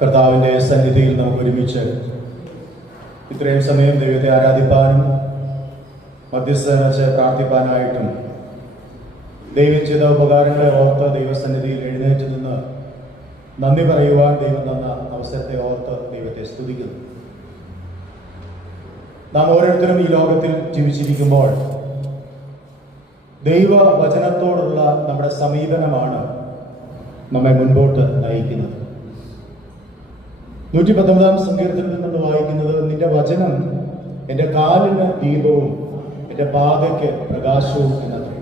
കർത്താവിൻ്റെ സന്നിധിയിൽ നമുക്ക് ഒരുമിച്ച് ഇത്രയും സമയം ദൈവത്തെ ആരാധിപ്പാനും മധ്യസ്ഥത വെച്ച് പ്രാർത്ഥിപ്പാനായിട്ടും ദൈവം ചെയ്ത ഉപകാരങ്ങളെ ഓർത്ത് ദൈവസന്നിധിയിൽ എഴുന്നേറ്റ് നിന്ന് നന്ദി പറയുവാൻ ദൈവം തന്ന അവസരത്തെ ഓർത്ത് ദൈവത്തെ സ്തുതിക്കുന്നു. നാം ഓരോരുത്തരും ഈ ലോകത്തിൽ ജീവിച്ചിരിക്കുമ്പോൾ ദൈവവചനത്തോടുള്ള നമ്മുടെ സമീപനമാണ് നമ്മെ മുൻപോട്ട് നയിക്കുന്നത്. 119 സങ്കീർത്തനത്തിൽ നിന്ന് വായിക്കുന്നത്, നിന്റെ വചനം എൻ്റെ കാലിന് ദീപവും എൻ്റെ പാതയ്ക്ക് പ്രകാശവും എന്നത്രേ.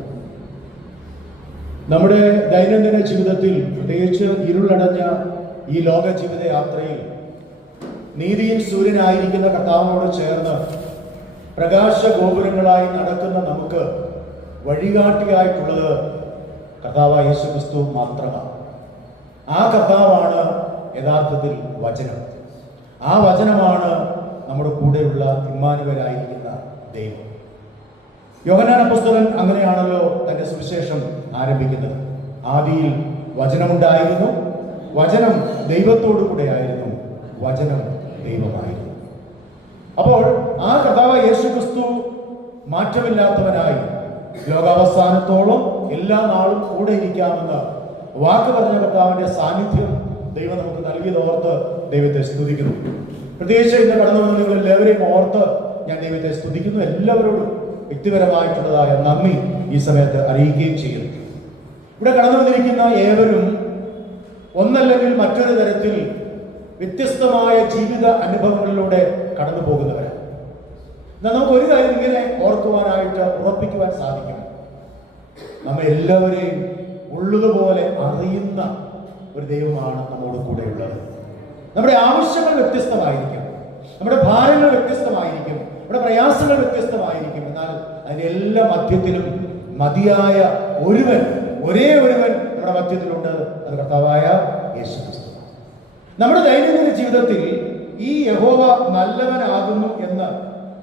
നമ്മുടെ ദൈനംദിന ജീവിതത്തിൽ, പ്രത്യേകിച്ച് ഇരുളടഞ്ഞ ഈ ലോക ജീവിതയാത്രയിൽ നീതിയിൽ സൂര്യനായിരിക്കുന്ന കർത്താവിനോട് ചേർന്ന് പ്രകാശ ഗോപുരങ്ങളായി നടക്കുന്ന നമുക്ക് വഴികാട്ടിയായിട്ടുള്ളത് കർത്താവായ യേശുക്രിസ്തു മാത്രമാണ്. ആ കർത്താവാണ് യഥാർത്ഥത്തിൽ വചനം. ആ വചനമാണ് നമ്മുടെ കൂടെയുള്ള ഇമ്മാനുവേലായിരിക്കുന്ന ദൈവം. യോഹന്നാൻ അപ്പോസ്തലൻ അങ്ങനെയാണല്ലോ തന്റെ സുവിശേഷം ആരംഭിക്കുന്നത്. ആദിയിൽ വചനമുണ്ടായിരുന്നു, വചനം ദൈവത്തോടു കൂടെയായിരുന്നു, വചനം ദൈവമായിരുന്നു. അപ്പോൾ ആ കർത്താവായ യേശുക്രിസ്തു മാറ്റമില്ലാത്തവനായി ലോകാവസാനത്തോളം എല്ലാ നാളും കൂടെ ഇരിക്കാമെന്ന് വാക്ക് പറഞ്ഞ കർത്താവിന്റെ സാന്നിധ്യം ദൈവം നമുക്ക് നൽകിയതോർത്ത് ദൈവത്തെ സ്തുതിക്കുന്നു. പ്രത്യേകിച്ച് ഇന്ന് കടന്നു വന്ന നിങ്ങൾ എല്ലാവരെയും ഓർത്ത് ഞാൻ ദൈവത്തെ സ്തുതിക്കുന്നു. എല്ലാവരോടും വ്യക്തിപരമായിട്ടുള്ളതായ നന്ദി ഈ സമയത്ത് അറിയിക്കുകയും ചെയ്യുന്നു. ഇവിടെ കടന്നു വന്നിരിക്കുന്ന ഏവരും ഒന്നല്ലെങ്കിൽ മറ്റൊരു തരത്തിൽ വ്യത്യസ്തമായ ജീവിത അനുഭവങ്ങളിലൂടെ കടന്നു പോകുന്നവരാണ്. എന്നാൽ നമുക്ക് ഒരു കാര്യം ഇങ്ങനെ ഓർക്കുവാനായിട്ട് ഉറപ്പിക്കുവാൻ സാധിക്കും, നമ്മെ എല്ലാവരെയും ഉള്ളതുപോലെ അറിയുന്ന ഒരു ദൈവമാണ് നമ്മോട് കൂടെയുള്ളത്. നമ്മുടെ ആവശ്യങ്ങൾ വ്യത്യസ്തമായിരിക്കും, നമ്മുടെ ഭാരങ്ങൾ വ്യത്യസ്തമായിരിക്കും, നമ്മുടെ പ്രയാസങ്ങൾ വ്യത്യസ്തമായിരിക്കും. എന്നാൽ അതിനെല്ലാം മധ്യത്തിലും മതിയായ ഒരുവൻ, ഒരേ ഒരുവൻ നമ്മുടെ മധ്യത്തിലുണ്ട്. അത് കർത്താവായ യേശുക്രിസ്തു. നമ്മുടെ ദൈനംദിന ജീവിതത്തിൽ ഈ യഹോവ നല്ലവനാകുന്നു എന്ന്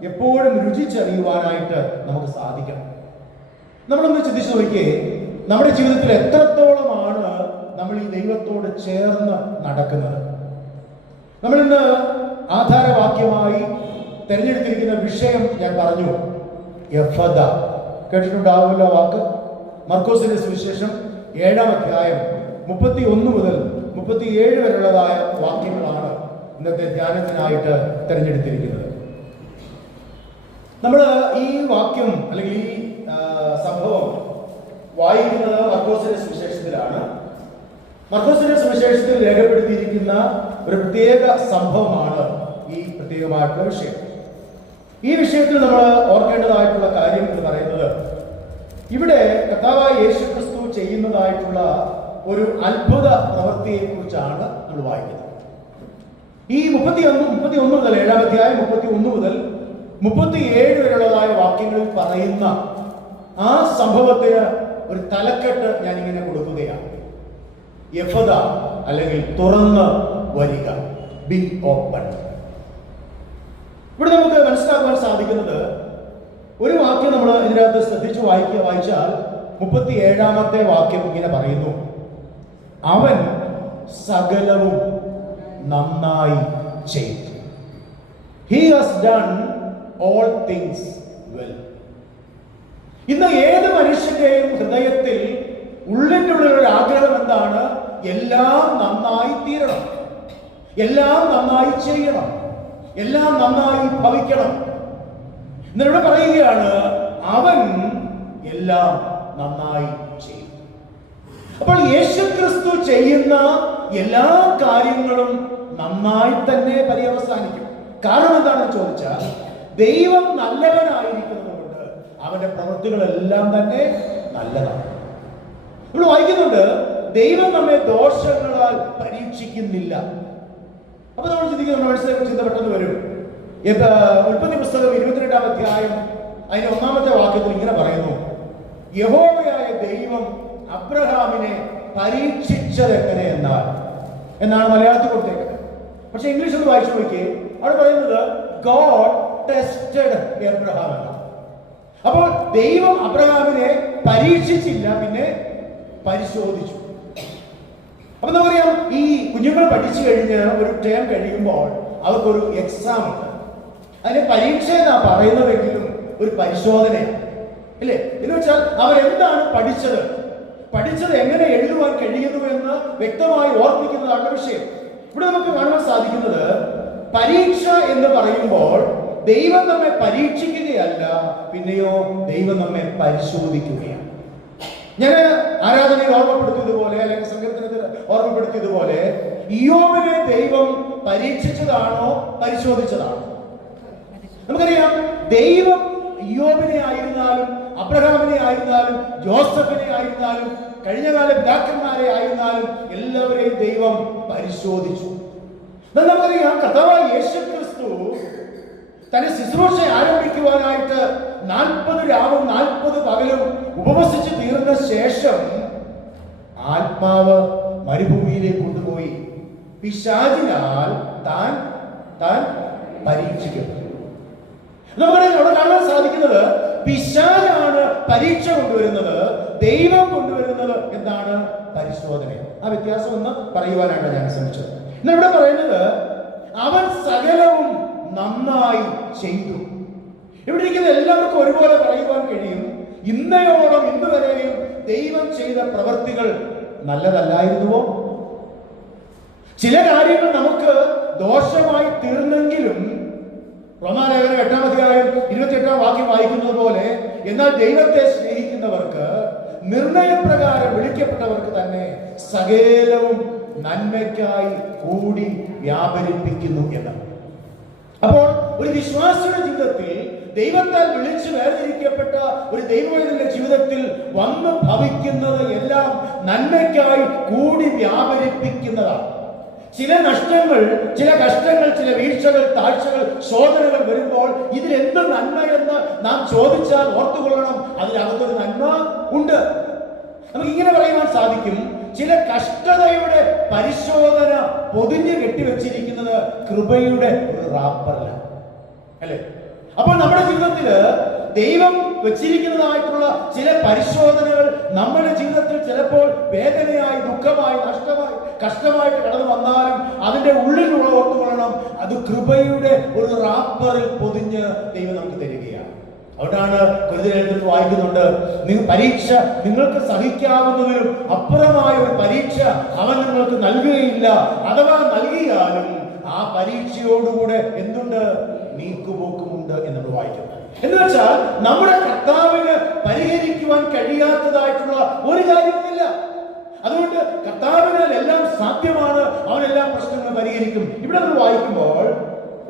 എപ്പോഴും രുചിച്ചറിയുവാനായിട്ട് നമുക്ക് സാധിക്കണം. നമ്മളൊന്ന് ചിന്തിച്ചു നോക്കിയേ, നമ്മുടെ ജീവിതത്തിൽ എത്രത്തോളമാണ് നമ്മൾ ഈ ദൈവത്തോട് ചേർന്ന് നടക്കുന്നത്. നമ്മൾ ഇന്ന് ആധാരവാക്യമായി തിരഞ്ഞെടുത്തിരിക്കുന്ന വിഷയം ഞാൻ പറഞ്ഞു, എഫദ. കേട്ടിട്ടുണ്ടാവുമല്ലോ വാക്ക്. മർക്കോസിന്റെ സുവിശേഷം 7-ാം അധ്യായം 31 മുതൽ 37 വരെയുള്ളതായ വാക്യങ്ങളാണ് ഇന്നത്തെ ധ്യാനത്തിനായിട്ട് തിരഞ്ഞെടുത്തിരിക്കുന്നത്. നമ്മൾ ഈ വാക്യം അല്ലെങ്കിൽ ഈ സംഭവം വായിക്കുന്നത് മർക്കോസിന്റെ സുവിശേഷത്തിലാണ്. മർക്കോസിന്റെ സുവിശേഷത്തിൽ രേഖപ്പെടുത്തിയിരിക്കുന്ന ഒരു പ്രത്യേക സംഭവമാണ് ഈ പ്രത്യേകമായിട്ടുള്ള വിഷയം. ഈ വിഷയത്തിൽ നമ്മൾ ഓർക്കേണ്ടതായിട്ടുള്ള കാര്യം എന്ന് പറയുന്നത്, ഇവിടെ കർത്താവായ യേശുക്രിസ്തു ചെയ്യുന്നതായിട്ടുള്ള ഒരു അത്ഭുത പ്രവൃത്തിയെ കുറിച്ചാണ് നമ്മൾ വായിക്കുന്നത്. ഈ 31 മുതൽ 7-ാം അധ്യായം 31 മുതൽ 37 വരെയുള്ളതായ വാക്യങ്ങളിൽ പറയുന്ന ആ സംഭവത്തിന് ഒരു തലക്കെട്ട് ഞാൻ ഇങ്ങനെ കൊടുക്കുകയാണ്, എഫദ, അല്ലെങ്കിൽ തുറന്ന് വരിക, ബി ഓപ്പൺ. ഇവിടെ നമുക്ക് മനസ്സിലാക്കുവാൻ സാധിക്കുന്നത്, ഒരു വാക്യം നമ്മൾ ഇതിനകത്ത് ശ്രദ്ധിച്ച് വായിച്ചാൽ 37-ാമത്തെ വാക്യം ഇങ്ങനെ പറയുന്നു, അവൻ സകലവും നന്നായി ചെയ്തു. He has done all things well. ഇന്ന് ഏത് മനുഷ്യന്റെയും ഹൃദയത്തിൽ ഉള്ളിൻ്റെ ഉള്ളിലൊരു ആഗ്രഹം എന്താണ്? എല്ലാം നന്നായി തീരണം, എല്ലാം നന്നായി ചെയ്യണം, എല്ലാം നന്നായി ഭവിക്കണം. എന്നിവിടെ പറയുകയാണ്, അവൻ എല്ലാം നന്നായി ചെയ്യും. അപ്പോൾ യേശുക്രിസ്തു ചെയ്യുന്ന എല്ലാ കാര്യങ്ങളും നന്നായി തന്നെ പര്യവസാനിക്കും. കാരണം എന്താണെന്ന് ചോദിച്ചാൽ, ദൈവം നല്ലവനായിരിക്കുന്നത് കൊണ്ട് അവന്റെ പ്രവൃത്തികളെല്ലാം തന്നെ നല്ലതാണ്. ഇവിടെ വായിക്കുന്നുണ്ട്, ദൈവം നമ്മെ ദോഷങ്ങളാൽ പരീക്ഷിക്കുന്നില്ല. അപ്പൊ നമ്മൾ ചിന്തിക്കുന്ന മനസ്സിലേക്ക് ചിന്ത പെട്ടെന്ന് വരും. ഉൽപ്പത്തി പുസ്തകം 22-ാം അധ്യായം അതിന്റെ 1-ാമത്തെ വാക്യത്തിൽ ഇങ്ങനെ പറയുന്നു, യഹോവയായ ദൈവം അബ്രഹാമിനെ പരീക്ഷിച്ചത് എങ്ങനെ എന്നാണ് മലയാളത്തിൽ കൊടുത്തേക്കുന്നത്. പക്ഷെ ഇംഗ്ലീഷ് ഒന്ന് വായിച്ചു നോക്കിയേ, അവിടെ പറയുന്നത് ഗോഡ് ടെസ്റ്റഡ് എബ്രഹാം എന്നാണ്. അപ്പോൾ ദൈവം അബ്രഹാമിനെ പരീക്ഷിച്ചില്ല, പിന്നെ പരിശോധിച്ചു. അപ്പൊ നമുക്കറിയാം, ഈ കുഞ്ഞുങ്ങൾ പഠിച്ചു കഴിഞ്ഞ് ഒരു ടേം കഴിയുമ്പോൾ അവർക്കൊരു എക്സാം ഉണ്ട്. അതിന് പരീക്ഷ എന്നാ പറയുന്നതെങ്കിലും ഒരു പരിശോധനയാണ്, അല്ലേ? എന്ന് വെച്ചാൽ അവരെന്താണ് പഠിച്ചത് എങ്ങനെ എഴുതുവാൻ കഴിയുന്നു എന്ന് വ്യക്തമായി ഓർപ്പിക്കുന്നതാണ് വിഷയം. ഇവിടെ നമുക്ക് കാണാൻ സാധിക്കുന്നത്, പരീക്ഷ എന്ന് പറയുമ്പോൾ ദൈവം നമ്മെ പരീക്ഷിക്കുകയല്ല, പിന്നെയോ ദൈവം നമ്മെ പരിശോധിക്കുകയാണ്. ഞാൻ ആരാധനയിൽ ഓർമ്മപ്പെടുത്തിയതുപോലെ, അല്ലെങ്കിൽ സങ്കീർത്തനത്തിൽ ഓർമ്മപ്പെടുത്തിയതുപോലെ, ഇയ്യോബിനെ ദൈവം പരീക്ഷിച്ചതാണോ പരിശോധിച്ചതാണോ? നമുക്കറിയാം, ദൈവം ഇയ്യോബിനെ ആയിരുന്നാലും, അബ്രഹാമിനെ ആയിരുന്നാലും, ജോസഫിനെ ആയിരുന്നാലും, കഴിഞ്ഞകാല പിതാക്കന്മാരെ ആയിരുന്നാലും എല്ലാവരെയും ദൈവം പരിശോധിച്ചു. നമുക്കറിയാം, കർത്താവായ യേശുക്രിസ്തു തന്റെ ശുശ്രൂഷ ആരംഭിക്കുവാനായിട്ട് 40 രാവും 40 പകലും ഉപവസിച്ച് തീർന്ന ശേഷം ആത്മാവ് മരുഭൂമിയിലേക്ക് കൊണ്ടുപോയി പിശാചിനാൽ താൻ പരീക്ഷിക്കുന്നു. നമുക്കറിയാം, അവിടെ കാണാൻ സാധിക്കുന്നത് പിശാചാണ് പരീക്ഷ കൊണ്ടുവരുന്നത്, ദൈവം കൊണ്ടുവരുന്നത് എന്താണ്? പരിശോധന. ആ വ്യത്യാസം ഒന്ന് പറയുവാനാണ് ഞാൻ ശ്രമിച്ചത്. ഇവിടെ പറയുന്നത്, അവൻ സകലവും നന്നായി ചെയ്തു. ഇവിടെ ഇരിക്കുന്ന എല്ലാവർക്കും ഒരുപോലെ പറയുവാൻ കഴിയും, ഇന്നയോളം ഇന്ന് വരെയും ദൈവം ചെയ്ത പ്രവൃത്തികൾ നല്ലതല്ലായിരുന്നുവോ? ചില കാര്യങ്ങൾ നമുക്ക് ദോഷമായി തീർന്നെങ്കിലും റോമാലേഖനം 8-ാം അധ്യായം 28-ാം വാക്യം വായിക്കുന്നത് പോലെ, എന്നാൽ ദൈവത്തെ സ്നേഹിക്കുന്നവർക്ക്, നിർണയപ്രകാരം വിളിക്കപ്പെട്ടവർക്ക് തന്നെ സകലവും നന്മയ്ക്കായി കൂടി വ്യാപരിപ്പിക്കുന്നു എന്നാണ്. അപ്പോൾ ഒരു വിശ്വാസിയുടെ ജീവിതത്തിൽ, ദൈവത്താൽ വിളിച്ചു വേർതിരിക്കപ്പെട്ട ഒരു ദൈവത്തിന്റെ ജീവിതത്തിൽ വന്നു ഭവിക്കുന്നത് എല്ലാം നന്മയ്ക്കായി കൂടി വ്യാപരിപ്പിക്കുന്നതാണ്. ചില നഷ്ടങ്ങൾ, ചില കഷ്ടങ്ങൾ, ചില വീഴ്ചകൾ, താഴ്ചകൾ, ശോധനകൾ വരുമ്പോൾ ഇതിലെന്ത് നന്മയെന്ന് നാം ചോദിച്ചാൽ ഓർത്തുകൊള്ളണം, അതിനകത്തൊരു നന്മ ഉണ്ട്. നമുക്ക് ഇങ്ങനെ പറയുവാൻ സാധിക്കും, ചില കഷ്ടതയുടെ പരിശോധന പൊതിഞ്ഞ് കെട്ടിവെച്ചിരിക്കുന്നത് കൃപയുടെ ഒരു റാപ്പറിലാണ്, അല്ലേ? അപ്പോൾ നമ്മുടെ ജീവിതത്തിൽ ദൈവം വെച്ചിരിക്കുന്നതായിട്ടുള്ള ചില പരിശോധനകൾ നമ്മുടെ ജീവിതത്തിൽ ചിലപ്പോൾ വേദനയായി, ദുഃഖമായി, നഷ്ടമായി, കഷ്ടമായിട്ട് കടന്നു വന്നാലും അതിന്റെ ഉള്ളിലുള്ള ഓർത്തുകൊള്ളണം, അത് കൃപയുടെ ഒരു റാപ്പറിൽ പൊതിഞ്ഞ് ദൈവം നമുക്ക് തരികയാണ്. അതുകൊണ്ടാണ് കൊരിന്ത്യർ വായിക്കുന്നുണ്ട്, പരീക്ഷ നിങ്ങൾക്ക് സഹിക്കാവുന്നതിലും അപ്പുറമായ ഒരു പരീക്ഷ അവൻ നിങ്ങൾക്ക് നൽകുകയില്ല, അഥവാ നൽകിയാലും ആ പരീക്ഷയോടുകൂടെ എന്തുണ്ട്? നീക്കുപോക്കുമുണ്ട് എന്ന് വായിക്കുന്നു. എന്ന് വെച്ചാൽ നമ്മുടെ കർത്താവിന് പരിഹരിക്കുവാൻ കഴിയാത്തതായിട്ടുള്ള ഒരു കാര്യവുമില്ല. അതുകൊണ്ട് കർത്താവിനാൽ എല്ലാം സാധ്യമാണ്, അവനെല്ലാം പ്രശ്നങ്ങൾ പരിഹരിക്കും. ഇവിടെ നമ്മൾ വായിക്കുമ്പോൾ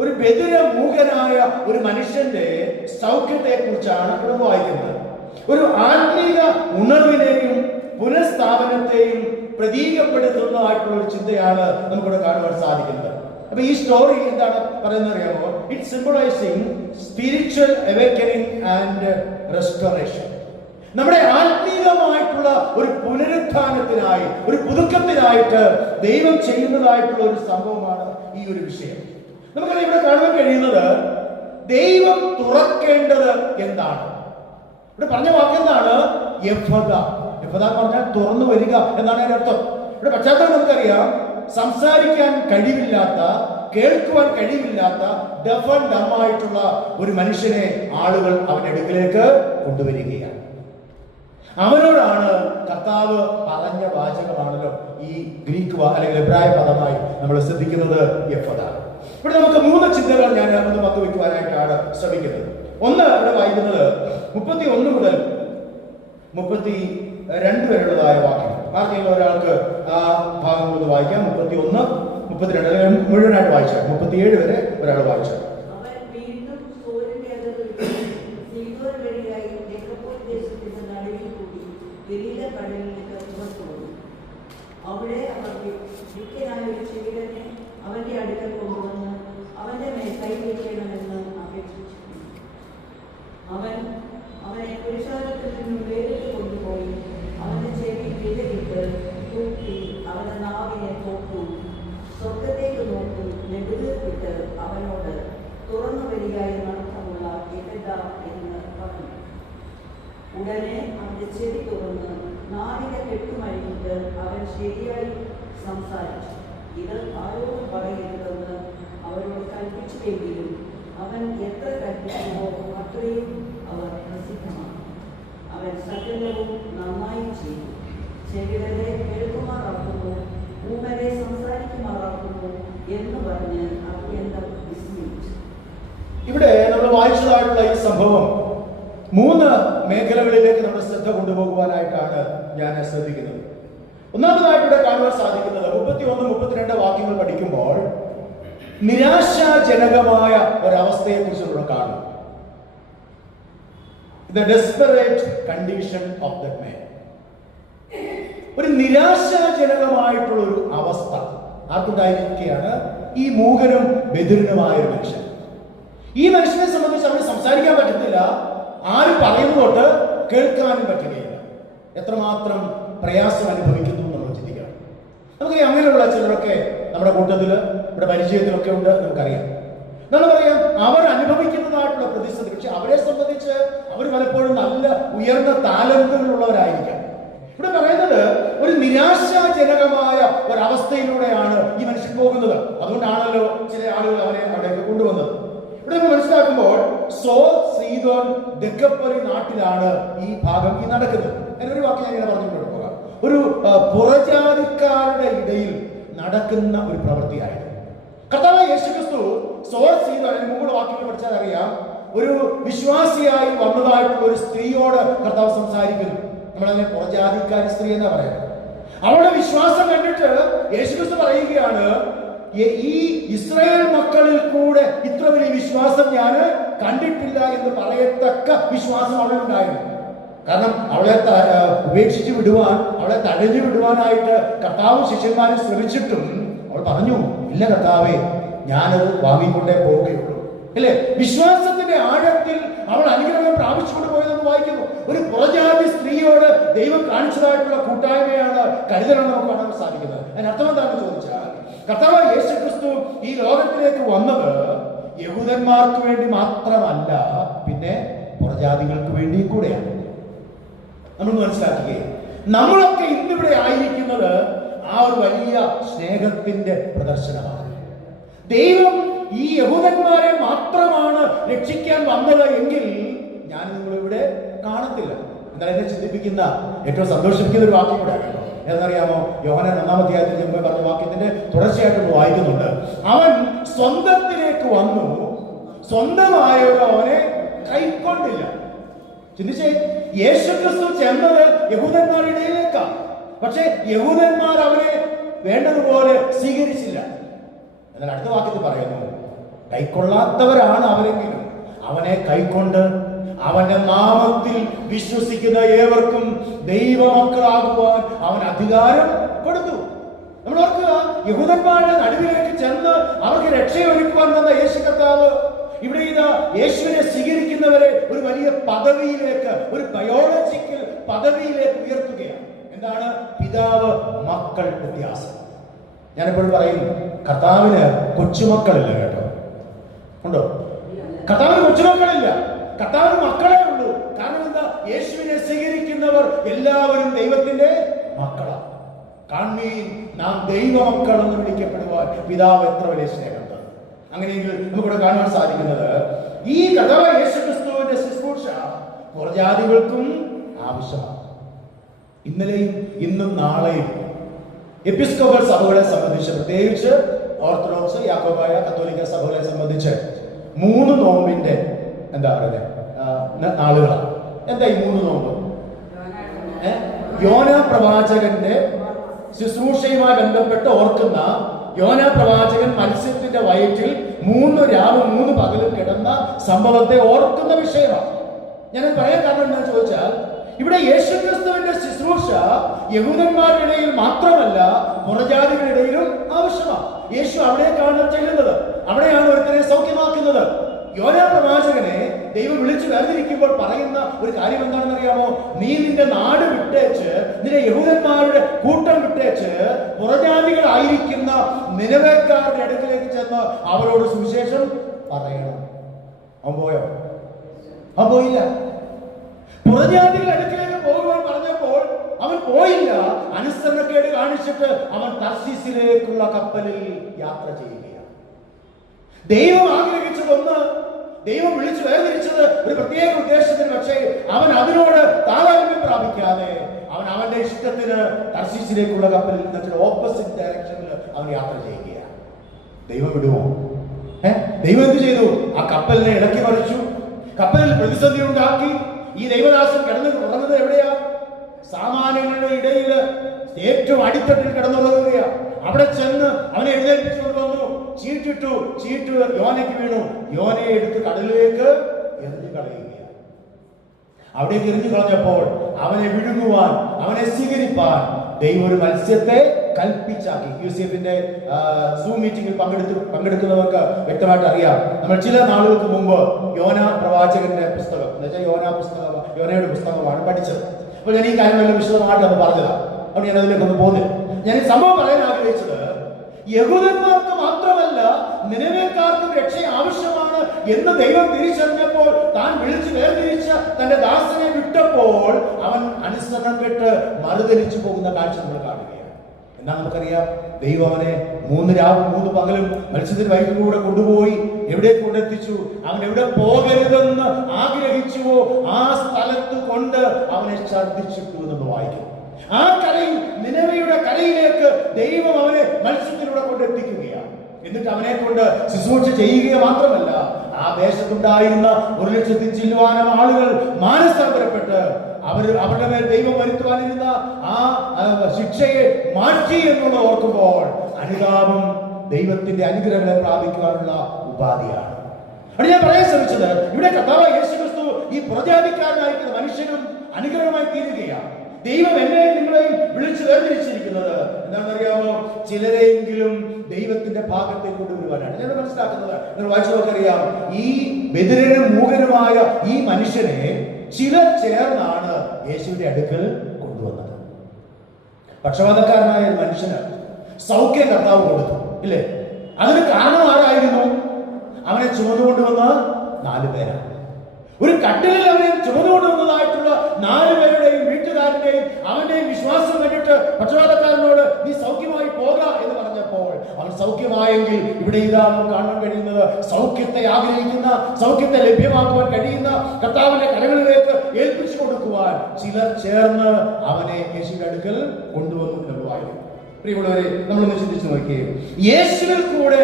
ഒരു ബധിരമൂകനായ ഒരു മനുഷ്യന്റെ സൗഖ്യത്തെ കുറിച്ചാണ് ഇവിടെ വായിക്കുന്നത്. ഒരു ആത്മീയ ഉണർവിനെയും പുനഃസ്ഥാപനത്തെയും പ്രതീകപ്പെടുത്തുന്നതായിട്ടുള്ള ഒരു ചിന്തയാണ് നമുക്കിവിടെ കാണുവാൻ സാധിക്കുന്നത്. അപ്പൊ ഈ സ്റ്റോറി എന്താണ് പറയുന്നത് അറിയാമോ? It symbolising spiritual awakening and restoration. നമ്മുടെ ആത്മീയമായിട്ടുള്ള ഒരു പുനരുത്ഥാനത്തിനായി, ഒരു പുതുക്കത്തിനായിട്ട് ദൈവം ചെയ്യുന്നതായിട്ടുള്ള ഒരു സംഭവമാണ് ഈ ഒരു വിഷയം. നമുക്കത് ഇവിടെ കാണാൻ കഴിയുന്നത്, ദൈവം തുറക്കേണ്ടത് എന്താണ്? ഇവിടെ പറഞ്ഞ വാക്കെന്താണ്? യഫദ. യഫദ പറഞ്ഞാൽ തുറന്നു വരിക എന്നാണ് അതിന്റെ അർത്ഥം. ഇവിടെ പശ്ചാത്തലം നമുക്കറിയാം, സംസാരിക്കാൻ കഴിവില്ലാത്ത, കേൾക്കുവാൻ കഴിവില്ലാത്ത, ഡഫ് ആൻഡ് ഡം ആയിട്ടുള്ള ഒരു മനുഷ്യനെ ആളുകൾ അവന്റെ അടുക്കിലേക്ക് കൊണ്ടുവരികയാണ്. അവനോടാണ് കർത്താവ് പറഞ്ഞ വാചകമാണല്ലോ ഈ ഗ്രീക്ക് അല്ലെങ്കിൽ എബ്രായ പദമായി നമ്മൾ ശ്രദ്ധിക്കുന്നത് യഫദ. ഇവിടെ നമുക്ക് 3 ചിന്തകൾ ഞാൻ ഒന്ന് പങ്കുവയ്ക്കുവാനായിട്ടാണ് ശ്രമിക്കുന്നത്. ഒന്ന്, ഇവിടെ വായിക്കുന്നത് 31 മുതൽ 32 വരെയുള്ളതായ വാക്യം. ആർക്കെങ്കിലും ഒരാൾക്ക് ആ ഭാഗം ഒന്ന് വായിക്കാം. 31, 32 മുഴുവനായിട്ട് വായിച്ചാൽ 37 വരെ ഒരാൾ വായിച്ചാൽ. അവിടെ അവർ വിക്കനായ ഒരു ചെകിടനെ അവന്റെ അടുക്കൽ കൊണ്ടുവന്ന് അവന്റെ മേൽ കൈവയ്ക്കണമെന്ന് അപേക്ഷിച്ചു. അവനെ പുരുഷാരത്തിൽ നിന്നും വേറിട്ട് കൊണ്ടുപോയി അവന്റെ ചെവി വിലകിട്ട് തൂക്കി അവന്റെ നാവിനെ തോക്കു, സ്വർഗത്തേക്ക് നോക്കി നെടുവീർപ്പിട്ട് അവനോട്, എങ്കിലും അവൻ എത്ര കൽപ്പിക്കുമോ അത്രയും അവർ പ്രസിദ്ധമാണ്. അവൻ സകലവും നന്നായി ചെയ്തു. ചെവിടരെ കേൾക്കുമാറാക്കുന്നു, ഊമരെ സംസാരിക്കുമാറാക്കുന്നു എന്ന് പറഞ്ഞ് അത്യന്തം വിസ്മയിച്ചു. ഇവിടെ നമ്മൾ വായിച്ചതായിട്ടുള്ള ഈ സംഭവം 3 മേഖലകളിലേക്ക് നമ്മുടെ ശ്രദ്ധ കൊണ്ടുപോകുവാനായിട്ടാണ് ഞാൻ ശ്രദ്ധിക്കുന്നത്. ഒന്നാമതായിട്ട് ഇവിടെ കാണുവാൻ സാധിക്കുന്നത് 31, 32 വാക്യങ്ങൾ പഠിക്കുമ്പോൾ നിരാശാജനകമായ ഒരവസ്ഥയെ കുറിച്ച് നമ്മൾ കാണും. The desperate condition of the man. ഒരു നിരാശാജനകമായിട്ടുള്ള ഒരു അവസ്ഥ ആർക്കുണ്ടായിരിക്കുകയാണ്? ഈ മൂകനും ബധിരനുമായ ഒരു മനുഷ്യൻ. ഈ മനുഷ്യനെ സംബന്ധിച്ച് അവന് സംസാരിക്കാൻ പറ്റുന്നില്ല, ആരും പറയുന്നതോട്ട് കേൾക്കാനും പറ്റുകയില്ല. എത്രമാത്രം പ്രയാസം അനുഭവിക്കുന്നു നമ്മൾ ചിന്തിക്കണം. നമുക്ക് അങ്ങനെയുള്ള ചിലരൊക്കെ നമ്മുടെ കൂട്ടത്തിൽ, ഇവിടെ പരിചയത്തിലൊക്കെ ഉണ്ട്, നമുക്കറിയാം. നമ്മൾ പറയാം അവർ അനുഭവിക്കുന്നതായിട്ടുള്ള പ്രതിസന്ധി. പക്ഷെ അവരെ സംബന്ധിച്ച് അവർ പലപ്പോഴും നല്ല ഉയർന്ന താലന്തുകളുള്ളവരായിരിക്കാം. ഇവിടെ പറയുന്നത് ഒരു നിരാശാജനകമായ ഒരവസ്ഥയിലൂടെയാണ് ഈ മനുഷ്യൻ പോകുന്നത്. അതുകൊണ്ടാണല്ലോ ചില ആളുകൾ അവനെ അവിടേക്ക് കൊണ്ടുവന്നത്. ഇവിടെ മനസ്സിലാക്കുമ്പോൾ സീദോൻ ദെക്കപ്പലി നാട്ടിലാണ് ഈ ഭാഗം ഈ നടക്കുന്നത്. അതിനൊരു വാക്ക് ഞാൻ ഇങ്ങനെ പറഞ്ഞുകൊണ്ട് പോകാം. ഒരു പുറജാതിക്കാരുടെ ഇടയിൽ നടക്കുന്ന ഒരു പ്രവൃത്തിയായിരുന്നു. കർത്താവ് യേശുക്രിസ്തു സീദോൻ, അതിന് മുമ്പുള്ള വാക്യങ്ങൾ പഠിച്ചാൽ അറിയാം, ഒരു വിശ്വാസിയായി വന്നതായിട്ടുള്ള ഒരു സ്ത്രീയോട് കർത്താവ് സംസാരിക്കുന്നു. നമ്മളതിനെ പുറജാതിക്കാരി സ്ത്രീ എന്നാ പറയുന്നത്. അവളുടെ വിശ്വാസം കണ്ടിട്ട് യേശുക്രിസ്തു പറയുകയാണ്, ഈ ഇസ്രായേൽ മക്കളിൽ കൂടെ ഇത്ര വലിയ വിശ്വാസം ഞാൻ കണ്ടിട്ടില്ല എന്ന് പറയത്തക്ക വിശ്വാസം അവളുണ്ടായിരുന്നു. കാരണം അവളെ ഉപേക്ഷിച്ച് വിടുവാൻ, അവളെ തടഞ്ഞു വിടുവാനായിട്ട് കർത്താവും ശിഷ്യന്മാരും ശ്രമിച്ചിട്ടും അവൾ പറഞ്ഞു, ഇല്ല കർത്താവേ, ഞാനത് വാങ്ങിക്കൊണ്ടേ പോവുകയുള്ളൂ. അല്ലേ? വിശ്വാസത്തിന്റെ ആഴത്തിൽ അവൾ അനുഗ്രഹം പ്രാപിച്ചുകൊണ്ട് പോയതെന്ന് വായിക്കുന്നു. ഒരു പുറജാതി സ്ത്രീയോട് ദൈവം കാണിച്ചതായിട്ടുള്ള കൂട്ടായ്മയാണ്, കരുതലാണ് നമുക്ക് കാണാൻ സാധിക്കുന്നത്. അതിനർത്ഥം എന്താണെന്ന് ചോദിച്ചാൽ, കർത്താവ് യേശുക്രിസ്തു ഈ ലോകത്തിലേക്ക് വന്നത് യഹൂദന്മാർക്ക് വേണ്ടി മാത്രമല്ല, പിന്നെ പുറജാതികൾക്ക് വേണ്ടിയും കൂടെയാണ്. നമ്മൾ മനസ്സിലാക്കുകയും നമ്മളൊക്കെ ഇന്നിവിടെ ആയിരിക്കുന്നത് ആ ഒരു വലിയ സ്നേഹത്തിന്റെ പ്രദർശനമാണ്. ദൈവം ഈ യഹൂദന്മാരെ മാത്രമാണ് രക്ഷിക്കാൻ വന്നത് എങ്കിൽ ഞാൻ നിങ്ങളിവിടെ കാണത്തില്ല. എന്നാൽ എന്നെ ചിന്തിപ്പിക്കുന്ന, ഏറ്റവും സന്തോഷിപ്പിക്കുന്ന ഒരു വാക്യം കൂടെ ആണല്ലോ. എന്നറിയാമോ? യോഹന്നാൻ 1-ാം അധ്യായത്തിൽ മുമ്പേ പറഞ്ഞ വാക്യത്തിന്റെ തുടർച്ചയായിട്ട് വായിക്കുന്നുണ്ട്. അവൻ സ്വന്തത്തിലേക്ക് വന്നു, സ്വന്തമായവർ അവനെ കൈക്കൊണ്ടില്ല. ചിന്തിച്ചേ, യേശുക്രിസ്തു ചെന്നത് യഹൂദന്മാരുടെ ഇടയിലേക്കാണ്. പക്ഷെ യഹൂദന്മാർ അവനെ വേണ്ടതുപോലെ സ്വീകരിച്ചില്ല. എന്നാൽ അടുത്ത വാക്യത്തിൽ പറയുന്നു, കൈക്കൊള്ളാത്തവരാണ് അവരെങ്കിലും അവനെ കൈക്കൊണ്ട് അവന്റെ നാമത്തിൽ വിശ്വസിക്കുന്ന ഏവർക്കും ദൈവമക്കളാകുവാൻ അവൻ അധികാരം കൊടുത്തു. നമ്മൾ ഓർക്കുക, യഹൂദന്മാരുടെ നടുവിലേക്ക് ചെന്ന് അവർക്ക് രക്ഷയൊരുക്കുവാൻ വന്ന യേശു കർത്താവ് ഇവിടെ ഇതാ യേശുവിനെ സ്വീകരിക്കുന്നവരെ ഒരു വലിയ പദവിയിലേക്ക്, ഒരു ബയോളജിക്കൽ പദവിയിലേക്ക് ഉയർത്തുകയാണ്. എന്താണ്? പിതാവ് മക്കൾ വ്യത്യാസം. ഞാനെപ്പോഴും പറയും, കർത്താവിന് കൊച്ചുമക്കളില്ല. കേട്ടോ, ഉണ്ടോ? കർത്താവിന് കൊച്ചുമക്കളില്ല, കർത്താവിന് മക്കളേ ഉള്ളൂ. കാരണം എന്താ? യേശുവിനെ സ്വീകരിക്കുന്നവർ എല്ലാവരും ദൈവത്തിന്റെ മക്കളാണ്. കാൺമീൻ, നാം ദൈവമക്കൾ എന്ന് വിളിക്കപ്പെടുവാൻ പിതാവ് എത്ര വലിയ സ്നേഹം. അങ്ങനെയെങ്കിൽ നമുക്കിവിടെ കാണുവാൻ സാധിക്കുന്നത്, ഈ കർത്താവ് യേശുക്രിസ്തുവിന്റെ ശുശ്രൂഷ പുറജാതികൾക്കും ആവശ്യമാണ്. ഇന്നലെയും ഇന്നും നാളെയും എപ്പിസ്കോപ്പൽ സഭകളെ സംബന്ധിച്ച്, പ്രത്യേകിച്ച് ഓർത്തഡോക്സ്, യാക്കോബായ, കത്തോലിക്ക സഭകളെ സംബന്ധിച്ച് 3 നോമ്പിന്റെ എന്താ പറയുക നാളുകളാണ്. എന്താ ഈ 3 നോമ്പ്? യോന പ്രവാചകന്റെ ശുശ്രൂഷയുമായി ബന്ധപ്പെട്ട് ഓർക്കുന്ന, യോന പ്രവാചകൻ മത്സ്യത്തിന്റെ വയറ്റിൽ 3 രാവും 3 പകലും കിടന്ന സംഭവത്തെ ഓർക്കുന്ന വിഷയമാണ്. ഞാൻ പറയാൻ കാരണം എന്താണെന്ന് ചോദിച്ചാൽ, ഇവിടെ യേശുക്രിസ്തുവിന്റെ ശുശ്രൂഷ യഹൂദന്മാരുടെ ഇടയിൽ മാത്രമല്ല, പുറജാതികളുടെ ഇടയിലും ആവശ്യമാണ്. യേശു അവിടേക്കാണ് ചെല്ലുന്നത്, അവിടെയാണ് ഒരുത്തരെ സൗഖ്യമാക്കുന്നത്. യോന പ്രവാചകനെ ദൈവം വിളിച്ചു വേർതിരിക്കുമ്പോൾ പറയുന്ന ഒരു കാര്യം എന്താണെന്ന് അറിയാമോ? നീ നിന്റെ നാട് വിട്ടേച്ച്, നിന്റെ യഹൂദന്മാരുടെ കൂട്ടം വിട്ടേച്ച് പുറജാതികളായിരിക്കുന്ന നിനവേക്കാരുടെ അടുക്കിലേക്ക് ചെന്ന് അവരോട് സുവിശേഷം പറയണം. അവൻ പോയോ? അവൻ പോയില്ല. പുറജാതികളുടെ അടുക്കിലേക്ക് പോകുവാൻ പറഞ്ഞപ്പോൾ അവൻ പോയില്ല. അനുസരണക്കേട് കാണിച്ചിട്ട് അവൻ തർശീസിലേക്കുള്ള കപ്പലിൽ യാത്ര ചെയ്യുകയാണ്. ദൈവം ആഗ്രഹിച്ചതൊന്ന്, ദൈവം വിളിച്ചു വേർതിരിച്ചത് ഒരു പ്രത്യേക ഉദ്ദേശത്തിന്. പക്ഷേ അവൻ അതിനോട് താതാത്മ്യം പ്രാപിക്കാതെ അവന്റെ ഇഷ്ടത്തിന് തർശീശിലേക്കുള്ള കപ്പലിൽ നിന്ന് ഓപ്പോസിറ്റ് ഡയറക്ഷനിൽ അവൻ യാത്ര ചെയ്യുകയാണ്. ദൈവം വിടുമോ? ദൈവം എന്ത് ചെയ്തു? ആ കപ്പലിനെ ഇളക്കി മറിച്ചു, കപ്പലിൽ പ്രതിസന്ധി ഉണ്ടാക്കി. ഈ ദൈവദാസൻ കിടന്നത് എവിടെയാ? സാമാന്യങ്ങളുടെ ഇടയിൽ ഏറ്റവും അടിത്തട്ടിൽ കിടന്നുറങ്ങുകയാണ്. അവിടെ ചെന്ന് അവനെ എഴുന്നേൽപ്പിച്ചുകൊണ്ട് വന്നു, ചീട്ട് യോനയ്ക്ക് വീണു. യോനയെ എടുത്ത് കടലിലേക്ക് എറിഞ്ഞു കളയുകയാണ്. അവിടേക്ക് എറിഞ്ഞു കളഞ്ഞപ്പോൾ അവനെ വിഴുങ്ങുവാൻ, അവനെ സ്വീകരിപ്പാൻ ദൈവം ഒരു മത്സ്യത്തെ കൽപ്പിച്ചാക്കി. യൂസഫിന്റെ സൂം മീറ്റിംഗിൽ പങ്കെടുക്കുന്നവർക്ക് വ്യക്തമായിട്ട് അറിയാം. നമ്മൾ ചില നാളുകൾക്ക് മുമ്പ് യോന പ്രവാചകന്റെ പുസ്തകം, എന്നുവെച്ചാൽ യോനയുടെ പുസ്തകമാണ് പഠിച്ചത്. അപ്പോൾ ഞാൻ ഈ കാര്യങ്ങളെല്ലാം വിശദമായിട്ട് അത് പറഞ്ഞതാണ്. അപ്പോൾ ഞാൻ അതിലേക്കൊന്ന് പോകുന്നില്ല. ഞാൻ ഈ സംഭവം പറയാൻ ആഗ്രഹിച്ചത്, യഹൂദന്മാർക്ക് മാത്രമല്ല നിനവേക്കാർക്കും രക്ഷ ആവശ്യമാണ് എന്ന് ദൈവം തിരിച്ചറിഞ്ഞപ്പോൾ, താൻ വിളിച്ചു വേർതിരിച്ച തന്റെ ദാസനെ വിട്ടപ്പോൾ അവൻ അനുസരണം കെട്ട് മറുതലിച്ചു പോകുന്ന കാഴ്ച നമ്മൾ കാണുകയാണ്. എന്നാ നമുക്കറിയാം, ദൈവം അവനെ 3 രാവും 3 പകലും മത്സ്യത്തിന് വയറ്റിലൂടെ കൊണ്ടുപോയി എവിടേക്ക് കൊണ്ടെത്തിച്ചു. അവൻ എവിടെ പോകരുതെന്ന് ആഗ്രഹിച്ചുവോ ആ സ്ഥലത്ത് കൊണ്ട് അവനെ ഛർദ്ദിച്ചിട്ടു എന്ന് വായിക്കുന്നു. ആ കരയിൽ, നിനവയുടെ കരയിലേക്ക് ദൈവം അവനെ മത്സ്യത്തിലൂടെ കൊണ്ടെത്തിക്കുകയാണ്. എന്നിട്ട് അവനെ കൊണ്ട് ശുശ്രൂഷ ചെയ്യുക മാത്രമല്ല, ആ ദേശത്തുണ്ടായിരുന്ന 1,00,000 ചില്ലുവാനം ആളുകൾ മാനസാന്തരപ്പെട്ട് അവരുടെ മേൽ ദൈവം വരുത്തുവാനിരുന്ന ആ ശിക്ഷയെ മാറ്റി എന്നുള്ളത് ഓർക്കുമ്പോൾ അനുതാപം ദൈവത്തിന്റെ അനുഗ്രഹങ്ങളെ പ്രാപിക്കുവാനുള്ള ഉപാധിയാണ്. അത് ഞാൻ പറയാൻ ശ്രമിച്ചത്, ഇവിടെ കർത്താവായ യേശുക്രിസ്തു ഈ പുറജാതിക്കാരനായിരിക്കുന്ന മനുഷ്യനും അനുഗ്രഹമായി തീരുകയാണ്. ദൈവം എന്നെയും നിങ്ങളെയും വിളിച്ചു വേർതിരിച്ചിരിക്കുന്നത് എന്താണെന്നറിയാമോ? ചിലരെങ്കിലും ദൈവത്തിന്റെ ഭാഗത്തേക്ക് കൊണ്ടുവരുവാനാണ്. ഞാൻ മനസ്സിലാക്കുന്നത്, നിങ്ങൾ വായിച്ചു നോക്കറിയാം, ഈ ബധിരനും മൂകനുമായ ഈ മനുഷ്യനെ ചിലർ ചേർന്നാണ് യേശുവിന്റെ അടുക്കൽ കൊണ്ടുവന്നത്. പക്ഷപാതക്കാരനായ ഒരു മനുഷ്യന് സൗഖ്യം കർത്താവ് കൊടുത്തു, ഇല്ലേ? അതിന് കാരണം ആരായിരുന്നു? അവനെ ചുമന്നുകൊണ്ടുവന്ന 4 പേരാണ്. ഒരു കട്ടിലിൽ അവനെ ചുമന്നുകൊണ്ടുവന്നതായിട്ടുള്ള 4 പേരുടെയും വീട്ടുകാരന്റെയും അവന്റെയും വിശ്വാസം കണ്ടിട്ട് പക്ഷപാതക്കാരനോട് നീ സൗഖ്യമായി പോക എന്ന് പറഞ്ഞപ്പോൾ അവൻ സൗഖ്യമായെങ്കിൽ ഇവിടെ ഇതാ നമുക്ക് കാണാൻ കഴിയുന്നത്, സൗഖ്യത്തെ ആഗ്രഹിക്കുന്ന, സൗഖ്യത്തെ ലഭ്യമാക്കുവാൻ കഴിയുന്ന കർത്താവിന്റെ കരങ്ങളിലേക്ക് ഏൽപ്പിച്ചു കൊടുക്കുവാൻ ചിലർ ചേർന്ന് അവനെ യേശുവിന്റെ അടുക്കൽ കൊണ്ടുവന്നു എന്നുള്ളതായിരുന്നു. പ്രിയമുള്ളവരെ, നമ്മളൊന്ന് ചിന്തിച്ചു നോക്കിയേ, യേശുവിൽ കൂടെ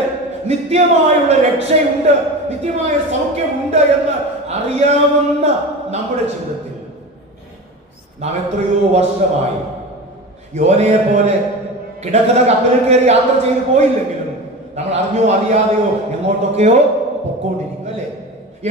നിത്യമായുള്ള രക്ഷയുണ്ട്, നിത്യമായ സൗഖ്യമുണ്ട് എന്ന് അറിയാവുന്ന നമ്മുടെ ജീവിതത്തിൽ നാം എത്രയോ വർഷമായി യോനയെ പോലെ കിടക്കുന്ന കപ്പലിൽ കയറി യാത്ര ചെയ്ത് പോയില്ലെങ്കിലും നമ്മൾ അറിഞ്ഞോ അറിയാതെയോ എങ്ങോട്ടൊക്കെയോ പൊക്കോണ്ടിരിക്കുക, അല്ലേ?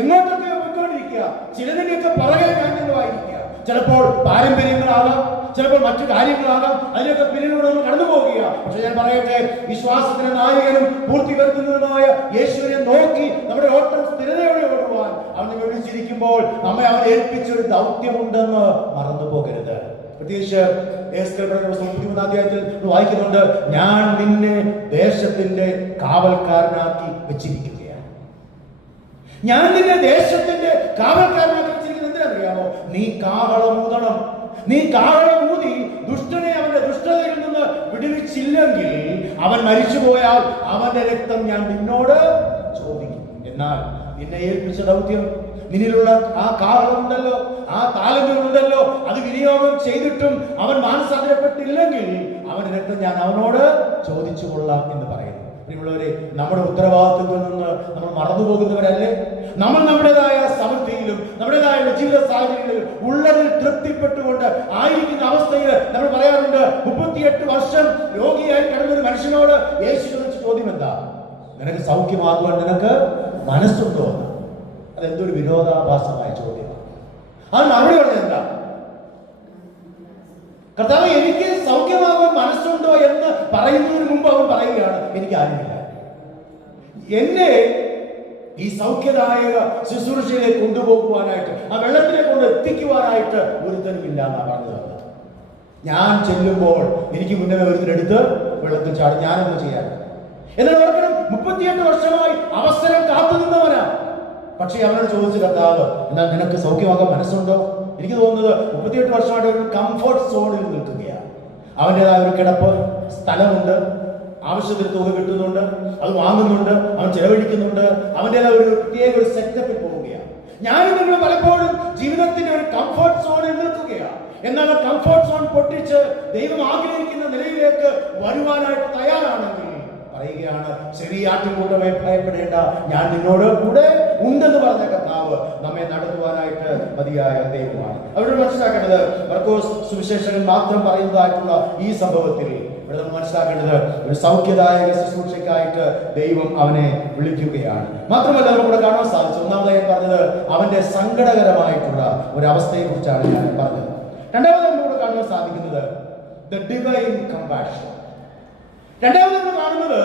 എങ്ങോട്ടൊക്കെയോ പൊക്കോണ്ടിരിക്കുക. ചിലതിന്റെയൊക്കെ പുറകെ കാര്യങ്ങളായിരിക്കുക. ചിലപ്പോൾ പാരമ്പര്യങ്ങളാകാം, ചിലപ്പോൾ മറ്റു കാര്യങ്ങളാകാം, അതിനൊക്കെ പിന്നിലൂടെ നമ്മൾ കടന്നു പോകുക. പക്ഷെ ഞാൻ പറയട്ടെ, വിശ്വാസത്തിന്റെ നായകനും പൂർത്തി വരുത്തുന്നതുമായ യേശുവിനെ നോക്കി നമ്മുടെ ഓട്ടം സ്ഥിരതയോടെ ഓടുവാൻ അവനെ വിളിച്ചിരിക്കുമ്പോൾ നമ്മെ അവൻ ഏൽപ്പിച്ചൊരു ദൗത്യമുണ്ടെന്ന് മറന്നു പോകരുത്. പ്രത്യേകിച്ച് 33 അധ്യായത്തിൽ വായിക്കുന്നുണ്ട്, ഞാൻ നിന്നെ ദേശത്തിന്റെ കാവൽക്കാരനാക്കി വെച്ചിരിക്കുകയാണ്. ഞാൻ നിന്നെ ദേശത്തിന്റെ കാവൽക്കാരനാക്കി വെച്ചിരിക്കുന്നത് എന്തിനറിയാമോ? നീ കാഹളമൂതണം. നീ കാഹളമൂതി ദുഷ്ടനെ അവന്റെ ദുഷ്ടതയിൽ നിന്ന് വിടുവിച്ചില്ലെങ്കിൽ അവൻ മരിച്ചുപോയാൽ അവന്റെ രക്തം ഞാൻ നിന്നോട് ചോദിക്കും. എന്നാൽ നിന്നെ ഏൽപ്പിച്ച ദൗത്യം, നിന്നിലുള്ള ആ കാഹളമുണ്ടല്ലോ, ആ താലങ്ങളുണ്ടല്ലോ, അത് വിനിയോഗം ചെയ്തിട്ടും അവൻ മാനസാന്തരപ്പെട്ടില്ലെങ്കിൽ അവന്റെ രക്തം ഞാൻ അവനോട് ചോദിച്ചു കൊള്ളാം എന്ന് പറയുന്നു. പ്രിയമുള്ളവരെ, നമ്മുടെ ഉത്തരവാദിത്വത്തിൽ നിന്ന് നമ്മൾ മറന്നു പോകുന്നവരല്ലേ? നമ്മൾ നമ്മുടേതായ സമൃദ്ധിയിലും നമ്മുടേതായ ജീവിത സാഹചര്യങ്ങളിലും ഉള്ളതിൽ തൃപ്തിപ്പെട്ടുകൊണ്ട് ആയിരിക്കുന്ന അവസ്ഥയിൽ നമ്മൾ പറയാറുണ്ട്, 38 വർഷം രോഗിയായി കിടന്നൊരു മനുഷ്യനോട് യേശു ചോദിച്ച ചോദ്യം എന്താ? നിനക്ക് സൗഖ്യമാകുവാൻ നിനക്ക് മനസ്സുണ്ടോ? അതെന്തൊരു വിരോധാഭാസമായ ചോദ്യമാണ്. അത് മറുപടി പറഞ്ഞത് എന്താ? കർത്താവ്, എനിക്ക് സൗഖ്യമാകാൻ മനസ്സുണ്ടോ എന്ന് പറയുന്നതിന് മുമ്പ് അവൻ പറയുകയാണ്, എനിക്ക് ആരുമില്ല. എന്നെ ഈ സൗഖ്യദായക ശുശ്രൂഷയിലേക്ക് കൊണ്ടുപോകുവാനായിട്ട്, ആ വെള്ളത്തിനെ കൊണ്ട് എത്തിക്കുവാനായിട്ട് ഒരുത്തനുമില്ല എന്നാണ് പറഞ്ഞത്. ഞാൻ ചെല്ലുമ്പോൾ എനിക്ക് മുന്നേ ഒരുത്തിനെടുത്ത് വെള്ളത്തിൽ ചാടി ഞാനൊന്നും ചെയ്യാൻ. എന്നാൽ ഓർക്കണം, 38 വർഷമായി അവസരം കാത്തു നിന്നവനാ. പക്ഷേ അവനോട് ചോദിച്ചു, കർത്താവ്, എന്നാൽ നിനക്ക് സൗഖ്യമാകാൻ മനസ്സുണ്ടോ? എനിക്ക് തോന്നുന്നത് 38 വർഷമായിട്ട് ഒരു കംഫർട്ട് സോണിൽ നിൽക്കുകയാണ്. അവൻ്റെതായ ഒരു കിടപ്പ് സ്ഥലമുണ്ട്, ആവശ്യത്തിന് തുക കിട്ടുന്നുണ്ട്, അത് വാങ്ങുന്നുണ്ട്, അവൻ ചെലവഴിക്കുന്നുണ്ട്, അവൻ്റെതായ ഒരു പ്രത്യേക ഒരു സെറ്റപ്പിൽ പോവുകയാണ്. ഞാനും നിങ്ങൾ പലപ്പോഴും ജീവിതത്തിന്റെ ഒരു കംഫർട്ട് സോണിൽ നിൽക്കുകയാണ്. എന്നാൽ ആ കംഫർട്ട് സോൺ പൊട്ടിച്ച് ദൈവം ആഗ്രഹിക്കുന്ന നിലയിലേക്ക് വരുവാനായിട്ട് തയ്യാറാണെങ്കിൽ പറയുകയാണ്, ചെറിയ ആട്ടിൻകൂട്ടമേ ഭയപ്പെടേണ്ട, ഞാൻ നിന്നോട് കൂടെ ഉണ്ടെന്ന് പറഞ്ഞ കർത്താവ് നമ്മെ നടത്തുവാനായിട്ട് മതിയായ ദൈവമാണ്. അവിടെ മനസ്സിലാക്കേണ്ടത് മർക്കോസ് സുവിശേഷകൻ മാത്രം പറയുന്നതായിട്ടുള്ള ഈ സംഭവത്തിൽ ഇവിടെ നമ്മൾ മനസ്സിലാക്കേണ്ടത് ഒരു സൗഖ്യദായക ശുശ്രൂഷയ്ക്കായിട്ട് ദൈവം അവനെ വിളിക്കുകയാണ്. മാത്രമല്ല നമുക്കിവിടെ കാണാൻ സാധിച്ചു, ഒന്നാമതായി പറഞ്ഞത് അവന്റെ സങ്കടകരമായിട്ടുള്ള ഒരു അവസ്ഥയെ കുറിച്ചാണ് ഞാൻ പറഞ്ഞത്. രണ്ടാമത് നമ്മളിവിടെ കാണാൻ സാധിക്കുന്നത് ദ ഡിവൈൻ കമ്പാഷൻ. രണ്ടാമത് നമ്മൾ കാണുന്നത്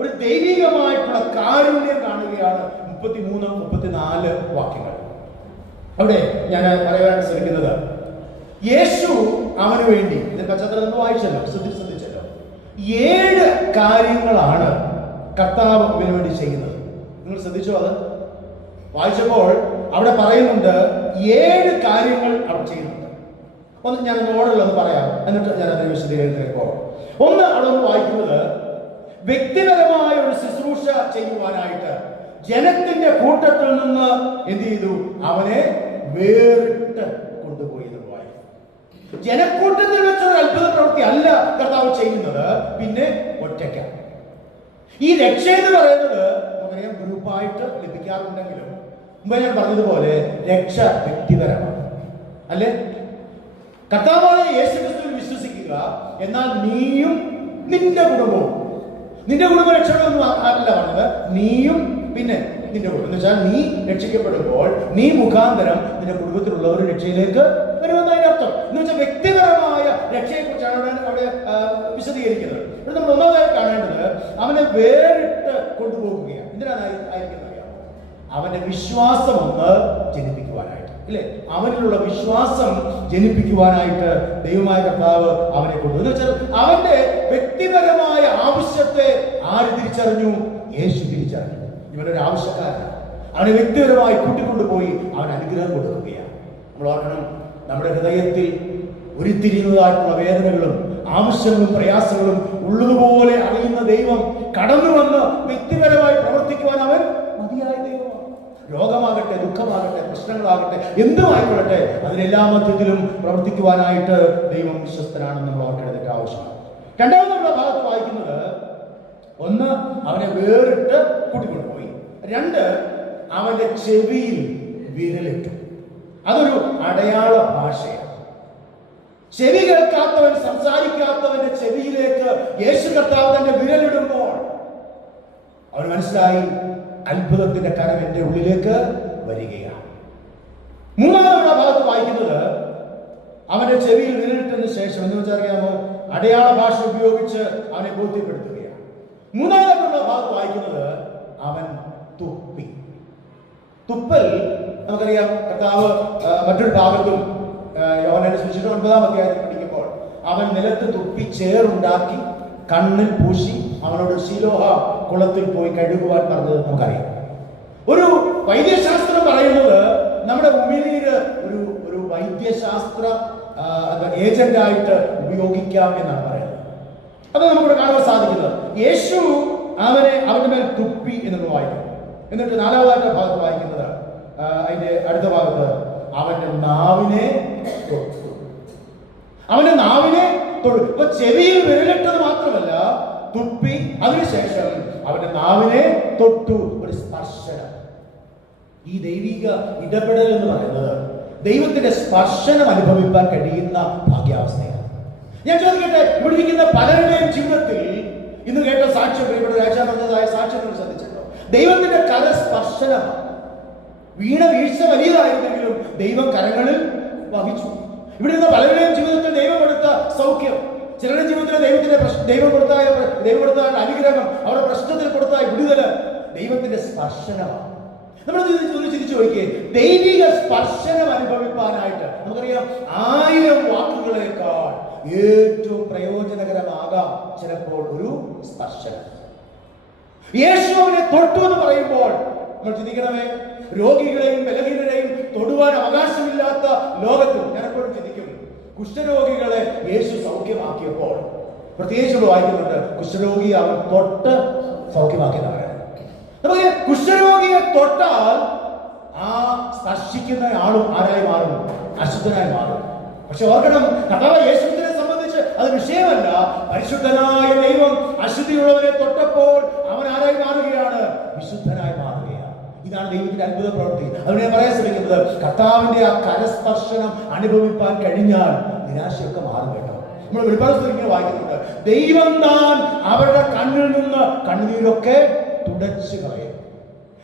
ഒരു ദൈവികമായിട്ടുള്ള കാരുണ്യം കാണുകയാണ്. 33-34 വാക്യങ്ങൾ. അവിടെ ഞാൻ പറയാൻ ശ്രമിക്കുന്നത്, യേശു അവന് വേണ്ടി, ഇതിന്റെ പശ്ചാത്തലം നമ്മൾ വായിച്ചല്ലോ, ശ്രദ്ധിച്ചല്ലോ, 7 കാര്യങ്ങളാണ് കർത്താവ് ഇവന് വേണ്ടി ചെയ്യുന്നത്. നിങ്ങൾ ശ്രദ്ധിച്ചോ? അത് വായിച്ചപ്പോൾ അവിടെ പറയുന്നുണ്ട് 7 കാര്യങ്ങൾ അവിടെ ചെയ്യുന്നുണ്ട്. ഒന്ന് ഞാൻ ഓർഡറിലൊന്ന് പറയാം, എന്നിട്ട് ഞാൻ അതിനെ വിശദീകരിക്കാൻ പോകാം. ഒന്ന് അവിടെ ഒന്ന് വായിക്കുന്നത്, വ്യക്തിപരമായ ഒരു ശുശ്രൂഷ ചെയ്യുവാനായിട്ട് ജനത്തിന്റെ കൂട്ടത്തിൽ നിന്ന് എന്ത് ചെയ്തു? അവനെ വേറിട്ട് കൊണ്ടുപോയി എന്ന് വായിക്കും. ജനക്കൂട്ടത്തിൽ വെച്ചൊരു അത്ഭുത പ്രവൃത്തി അല്ല കർത്താവ് ചെയ്യുന്നത്, പിന്നെ ഒറ്റയ്ക്കാണ്. ഈ രക്ഷ എന്ന് പറയുന്നത് നമുക്കറിയാം ഗ്രൂപ്പായിട്ട് ലഭിക്കാറുണ്ടെങ്കിലും മുമ്പ് ഞാൻ പറഞ്ഞതുപോലെ രക്ഷ വ്യക്തിപരമാണ്, അല്ലേ? കർത്താവായ യേശുക്രിസ്തുവിൽ വിശ്വസിക്കുക, എന്നാൽ നീയും നിന്റെ കുടുംബവും, നിന്റെ കുടുംബ രക്ഷകളൊന്നും അല്ല പറഞ്ഞത്, നീയും പിന്നെ നിന്റെ കുടുംബം എന്ന് വെച്ചാൽ നീ രക്ഷിക്കപ്പെടുമ്പോൾ നീ മുഖാന്തരം നിന്റെ കുടുംബത്തിലുള്ളവർ രക്ഷയിലേക്ക് വരുമെന്നതിന്റെ അർത്ഥം. എന്ന് വെച്ചാൽ വ്യക്തിപരമായ രക്ഷയെ കുറിച്ചാണ് അവിടെ വിശദീകരിക്കുന്നത്. ഇവിടെ നമ്മൾ ഒന്നാമതായി കാണേണ്ടത് അവനെ വേറിട്ട് കൊണ്ടുപോകുകയാണ്. എന്തിനാണ് ആയിരിക്കുന്നത്? അവന്റെ വിശ്വാസം ഒന്ന് ജനിപ്പിക്കുവാനായിട്ട്, ഇല്ലേ? അവനിലുള്ള വിശ്വാസം ജനിപ്പിക്കുവാനായിട്ട് ദൈവമായ കർത്താവ് അവനെ കൊണ്ടുപോകും. എന്ന് വെച്ചാൽ അവന്റെ വ്യക്തിപരമായ ആവശ്യത്തെ ആര് തിരിച്ചറിഞ്ഞു? യേശു തിരിച്ചറിഞ്ഞു. ഇവനൊരു ആവശ്യക്കാരനാണ്. അവനെ വ്യക്തിപരമായി കൂട്ടിക്കൊണ്ടുപോയി അവൻ അനുഗ്രഹം കൊടുക്കുകയാണ്. നമ്മൾ ഓർക്കണം, നമ്മുടെ ഹൃദയത്തിൽ ഉരുത്തിരിയുന്നതായിട്ടുള്ള വേദനകളും ആവശ്യങ്ങളും പ്രയാസങ്ങളും ഉള്ളതുപോലെ അറിയുന്ന ദൈവം കടന്നു വന്ന് വ്യക്തിപരമായി പ്രവർത്തിക്കുവാൻ അവൻ മതിയായ ദൈവമാണ്. രോഗമാകട്ടെ, ദുഃഖമാകട്ടെ, പ്രശ്നങ്ങളാകട്ടെ, എന്തുമായിക്കൊള്ളട്ടെ, അതിനെല്ലാ മധ്യത്തിലും പ്രവർത്തിക്കുവാനായിട്ട് ദൈവം വിശ്വസ്തനാണെന്ന് നമ്മൾ ഓർക്കേണ്ടത് ആവശ്യമാണ്. രണ്ടാമത് നമ്മുടെ ഭാഗത്ത് വായിക്കുന്നത്, ഒന്ന് അവനെ വേറിട്ട് കൂട്ടിക്കൊണ്ടുപോയി, 2 അവന്റെ ചെവിയിൽ വിരലിട്ടു. അതൊരു അടയാള ഭാഷയാണ്. ചെവി കേൾക്കാത്തവൻ, സംസാരിക്കാത്തവന്റെ ചെവിയിലേക്ക് യേശു കർത്താവ് തന്നെ വിരലിടുമ്പോൾ അവൻ മനസ്സിലായി, അത്ഭുതത്തിന്റെ കരം എന്റെ ഉള്ളിലേക്ക് വരികയാണ്. മൂന്നാമത്തെ ഭാഗത്ത് വായിക്കുന്നത്, അവന്റെ ചെവിയിൽ വിരലിട്ടതിന് ശേഷം എന്ന് വെച്ചറിയാമോ, അടയാള ഭാഷ ഉപയോഗിച്ച് അവനെ ബോധ്യപ്പെടുത്തുകയാണ്. മൂന്നാമത്തെ ഭാഗത്ത് വായിക്കുന്നത്, അവൻ തുപ്പി. തുപ്പൽ നമുക്കറിയാം, കർത്താവ് മറ്റൊരു ഭാഗത്തും യോഹന്നാന്റെ സുവിശേഷം 9-ാം അധ്യായത്തിൽ പഠിക്കുമ്പോൾ അവൻ നിലത്ത് തുപ്പി ചേറുണ്ടാക്കി കണ്ണിൽ പൂശി അവനോട് ശിലോഹ കുളത്തിൽ പോയി കഴുകുവാൻ പറഞ്ഞത് നമുക്കറിയാം. ഒരു വൈദ്യശാസ്ത്രം പറയുന്നത് നമ്മുടെ ഉമിനീര് ഒരു വൈദ്യശാസ്ത്ര ഏജന്റായിട്ട് ഉപയോഗിക്കാം എന്നാണ് പറയുന്നത്. അത് നമുക്ക് കാണാൻ സാധിക്കുന്നത്. യേശു അവന്റെ മേൽ തുപ്പി എന്ന് വായിക്കും. എന്നിട്ട് 4-ാമത്തെ ഭാഗത്ത് വായിക്കുന്നത്, അതിന്റെ അടുത്ത ഭാഗത്ത്, അവന്റെ നാവിനെ തൊട്ടു. അവന്റെ നാവിനെ തൊട്ടു. ഇപ്പൊ ചെവിയിൽ വിരലിട്ടത് മാത്രമല്ല, തുപ്പി, അതിനുശേഷം അവന്റെ നാവിനെ തൊട്ടു. ഒരു സ്പർശനം. ഈ ദൈവിക ഇടപെടൽ എന്ന് പറയുന്നത് ദൈവത്തിന്റെ സ്പർശനം അനുഭവിക്കാൻ കഴിയുന്ന ഭാഗ്യാവസ്ഥയാണ്. ഞാൻ ചോദിക്കട്ടെ, ഇവിടെ ഇരിക്കുന്ന പലരുടെയും ജീവിതത്തിൽ ഇന്ന് കേട്ട സാക്ഷ്യം, പ്രിയപ്പെട്ട രാജാവായ സാക്ഷ്യങ്ങൾ ശ്രദ്ധിച്ചിട്ടുണ്ടോ? ദൈവത്തിന്റെ കരസ്പർശനമാണ്. വീഴ്ച വലിയതായിരുന്നെങ്കിലും ദൈവം കരങ്ങളിൽ വഹിച്ചു. ഇവിടെ നിന്ന് പലരുടെയും ജീവിതത്തിൽ ദൈവം കൊടുത്ത സൗഖ്യം, ചിലരുടെ ജീവിതത്തിൽ ദൈവം കൊടുത്ത അനുഗ്രഹം, അവരുടെ പ്രശ്നത്തിൽ കൊടുത്ത വിടുതല് ദൈവത്തിന്റെ സ്പർശനമാണ്. നമ്മൾ ചിരിച്ചു നോക്കിയേ, ദൈവിക സ്പർശനം അനുഭവിക്കാനായിട്ട് നമുക്കറിയാം 1000 വാക്കുകളേക്കാൾ ഏറ്റവും പ്രയോജനകരമാകാം ചിലപ്പോൾ ഒരു സ്പർശനം. യേശു അവനെ തൊട്ടു എന്ന് പറയുമ്പോൾ നമ്മൾ ചിന്തിക്കണമേ, രോഗികളെയും ബലഹീനരെയും തൊടുവാൻ അവകാശമില്ലാത്ത ലോകത്തിൽ ഞാൻ എപ്പോഴും ചിന്തിക്കും, കുഷ്ഠരോഗികളെ യേശു സൗഖ്യമാക്കിയപ്പോൾ പ്രത്യേകിച്ച് നമ്മൾ വായിക്കുന്നുണ്ട് കുഷ്ഠരോഗി അവൻ തൊട്ട് സൗഖ്യമാക്കിയെന്ന് പറയാൻ. നമുക്ക് കുഷ്ഠരോഗിയെ തൊട്ടാൽ ആ സ്പർശിക്കുന്ന ആളും ആരായി മാറും? അശുദ്ധനായി മാറും. പക്ഷെ ഓർക്കണം, കർത്താവായ യേശുവിനെ സംബന്ധിച്ച് അത് വിഷയമല്ല. പരിശുദ്ധനായ ദൈവം അശുദ്ധിയുള്ളവരെ തൊട്ടപ്പോൾ അവൻ ആരായി മാറുകയാണ്? വിശുദ്ധനായി മാറുകയാണ്. ഇതാണ് ദൈവത്തിന്റെ അത്ഭുത പ്രവൃത്തി. അതുകൊണ്ട് ഞാൻ പറയാൻ ശ്രമിക്കുന്നത്, കർത്താവിന്റെ ആ കരസ്പർശനം അനുഭവിപ്പാൻ കഴിഞ്ഞാൽ നിരാശയൊക്കെ മാറും കേട്ടോ. നമ്മൾ വെളിപ്പാട് ഇങ്ങനെ വായിക്കുന്നുണ്ട്, ദൈവം താൻ അവരുടെ കണ്ണിൽ നിന്ന് കണ്ണുനീരൊക്കെ തുടച്ചു കളയും.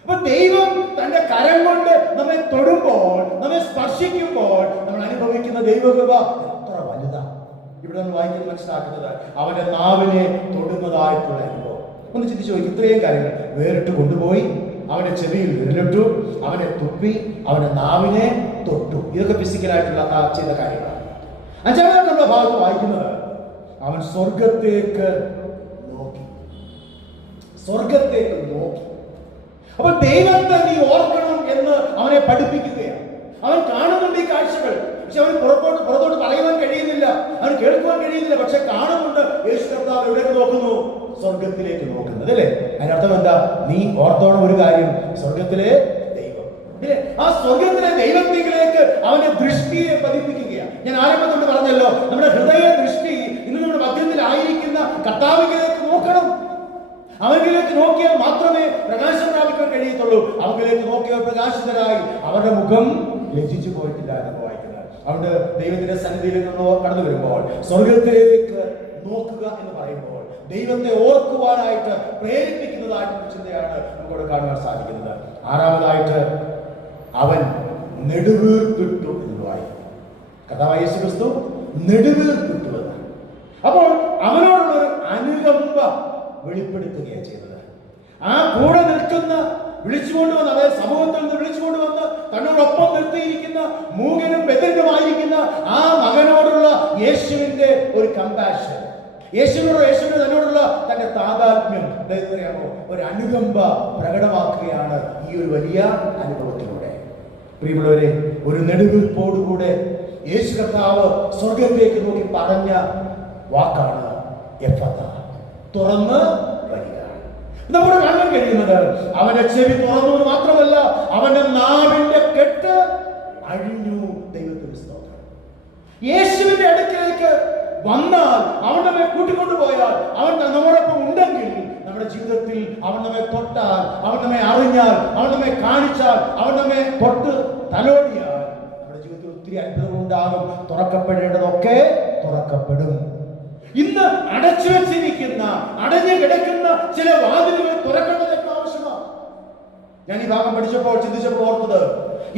അപ്പൊ ദൈവം തന്റെ കരം കൊണ്ട് നമ്മെ തൊടുമ്പോൾ, നമ്മെ സ്പർശിക്കുമ്പോൾ നമ്മൾ അനുഭവിക്കുന്ന ദൈവകൃപ എത്ര വലുതാണ്. ഇവിടെ നമ്മൾ വായിക്കുന്നത് മനസ്സിലാക്കുന്നത് അവന്റെ നാവിനെ തൊടുന്നതായിട്ടുള്ള അനുഭവം. ഒന്ന് ചിന്തിച്ചു നോക്കി, ഇത്രയും കാര്യങ്ങൾ വേറിട്ട് കൊണ്ടുപോയി അവന്റെ ചെവിയിൽ വിരലിട്ടു, അവനെ തുപ്പി, അവന്റെ നാവിനെ തൊട്ടു. ഇതൊക്കെ ഫിസിക്കലായിട്ടുള്ള ചെയ്ത കാര്യങ്ങളാണ്. അഞ്ചാമത്തെ നമ്മുടെ ഭാഗത്ത് വായിക്കുന്നത് അവൻ സ്വർഗത്തേക്ക് നോക്കി. സ്വർഗത്തേക്ക് നോക്കി. അപ്പൊ ദൈവത്തെ നീ ഓർക്കണം എന്ന് അവനെ പഠിപ്പിക്കുകയാണ്. അവൻ കാണുന്നുണ്ട് ഈ കാഴ്ചകൾ, പക്ഷെ അവന് പുറത്തോട്ട് പറയുവാൻ കഴിയുന്നില്ല, അവന് കേൾക്കുവാൻ കഴിയുന്നില്ല. പക്ഷെ കാണുന്നുണ്ട്. യേശു കർത്താവ് എവിടേക്ക് നോക്കുന്നു? സ്വർഗത്തിലേക്ക് നോക്കുന്നത് അല്ലേ? അതിനർത്ഥം എന്താ? നീ ഓർത്തോണം ഒരു കാര്യം, സ്വർഗത്തിലെ ദൈവം ഇല്ലേ? ആ സ്വർഗത്തിലെ ദൈവത്തിലേക്ക് അവന്റെ ദൃഷ്ടിയെ പതിപ്പിക്കുകയാണ്. ഞാൻ ആരംഭത്തിൽ പറഞ്ഞല്ലോ, നമ്മുടെ ഹൃദയ ദൃഷ്ടി ഇന്ന് നമ്മുടെ മധ്യത്തിലായിരിക്കുന്ന കർത്താവിലേക്ക് നോക്കണം. അവനിലേക്ക് നോക്കിയാൽ മാത്രമേ പ്രകാശം പ്രാപിക്കാൻ കഴിയത്തുള്ളൂ. അവനിലേക്ക് നോക്കിയാൽ പ്രകാശിതരായി അവരുടെ മുഖം ലജ്ജിച്ചു പോയിട്ടില്ല എന്ന് വായിക്കുന്നത്. അതുകൊണ്ട് ദൈവത്തിന്റെ സന്നിധിയിൽ നമ്മൾ കടന്നു വരുമ്പോൾ സ്വർഗത്തിലേക്ക് നോക്കുക എന്ന് പറയുമ്പോൾ ദൈവത്തെ ഓർക്കുവാനായിട്ട് പ്രേരിപ്പിക്കുന്നതായിട്ടുള്ള ചിന്തയാണ് നമുക്കവിടെ കാണുവാൻ സാധിക്കുന്നത്. ആറാമതായിട്ട് അവൻ നെടുവീർപ്പിട്ടു എന്ന് വായിക്കും. കർത്താവായ യേശു ക്രിസ്തു നെടുവീർപ്പിട്ടു എന്നാണ്. അപ്പോൾ അവനോടുള്ളൊരു അനുകമ്പ വെളിപ്പെടുത്തുകയാണ് ചെയ്തത്. ആ കൂടെ നിൽക്കുന്ന, വിളിച്ചുകൊണ്ടുവന്ന്, അതായത് സമൂഹത്തിൽ നിന്ന് വിളിച്ചുകൊണ്ടുവന്ന് തന്നോടൊപ്പം നിർത്തിയിരിക്കുന്ന മൂകനും ബധിരനുമായിരിക്കുന്ന ആ മകനോടുള്ള യേശുവിന്റെ ഒരു കമ്പാഷൻ, യേശുവിന്റെ തന്നോടുള്ള തന്റെ താതാത്മ്യം, അറിയാമോ, ഒരു അനുകമ്പ പ്രകടമാക്കുകയാണ് ഈ ഒരു വലിയ അനുഭവത്തിലൂടെ. പ്രിയമുള്ളവരെ, ഒരു നെടുവീർപ്പോടുകൂടെ യേശു കർത്താവ് സ്വർഗത്തിലേക്ക് നോക്കി പറഞ്ഞ വാക്കാണ് എഫഥാ, തുറന്ന് വരിക. നമ്മുടെ കാണാൻ കഴിയുന്നത് അവന്റെ ചെവി തുറന്നു മാത്രമല്ല, അവന്റെ നാവിന്റെ കെട്ട് അഴിഞ്ഞു. ദൈവത്തിന്റെ സ്തോത്രം. യേശുവിന്റെ അടുക്കിലേക്ക് വന്നാൽ, അവൻ നമ്മെ കൂട്ടിക്കൊണ്ടുപോയാൽ, അവൻ നമ്മോടൊപ്പം ഉണ്ടെങ്കിൽ, നമ്മുടെ ജീവിതത്തിൽ അവൻ നമ്മെ തൊട്ടാൽ, അവൻ നമ്മെ അറിഞ്ഞാൽ, അവൻ നമ്മെ കാണിച്ചാൽ, അവൻ നമ്മെ തൊട്ട് തലോടിയാൽ നമ്മുടെ ജീവിതത്തിൽ ഒത്തിരി അത്ഭുതങ്ങൾ ഉണ്ടാകും. തുറക്കപ്പെടേണ്ടതൊക്കെ തുറക്കപ്പെടും. ഇന്ന് അടച്ചു വെച്ചിരിക്കുന്ന, അടഞ്ഞു കിടക്കുന്ന ചില വാതിലുകൾ തുറക്കേണ്ടതൊക്കെ ആവശ്യമാണ്. ഞാൻ ഈ ഭാഗം പഠിച്ചപ്പോൾ, ചിന്തിച്ചപ്പോൾ ഓർത്തത്,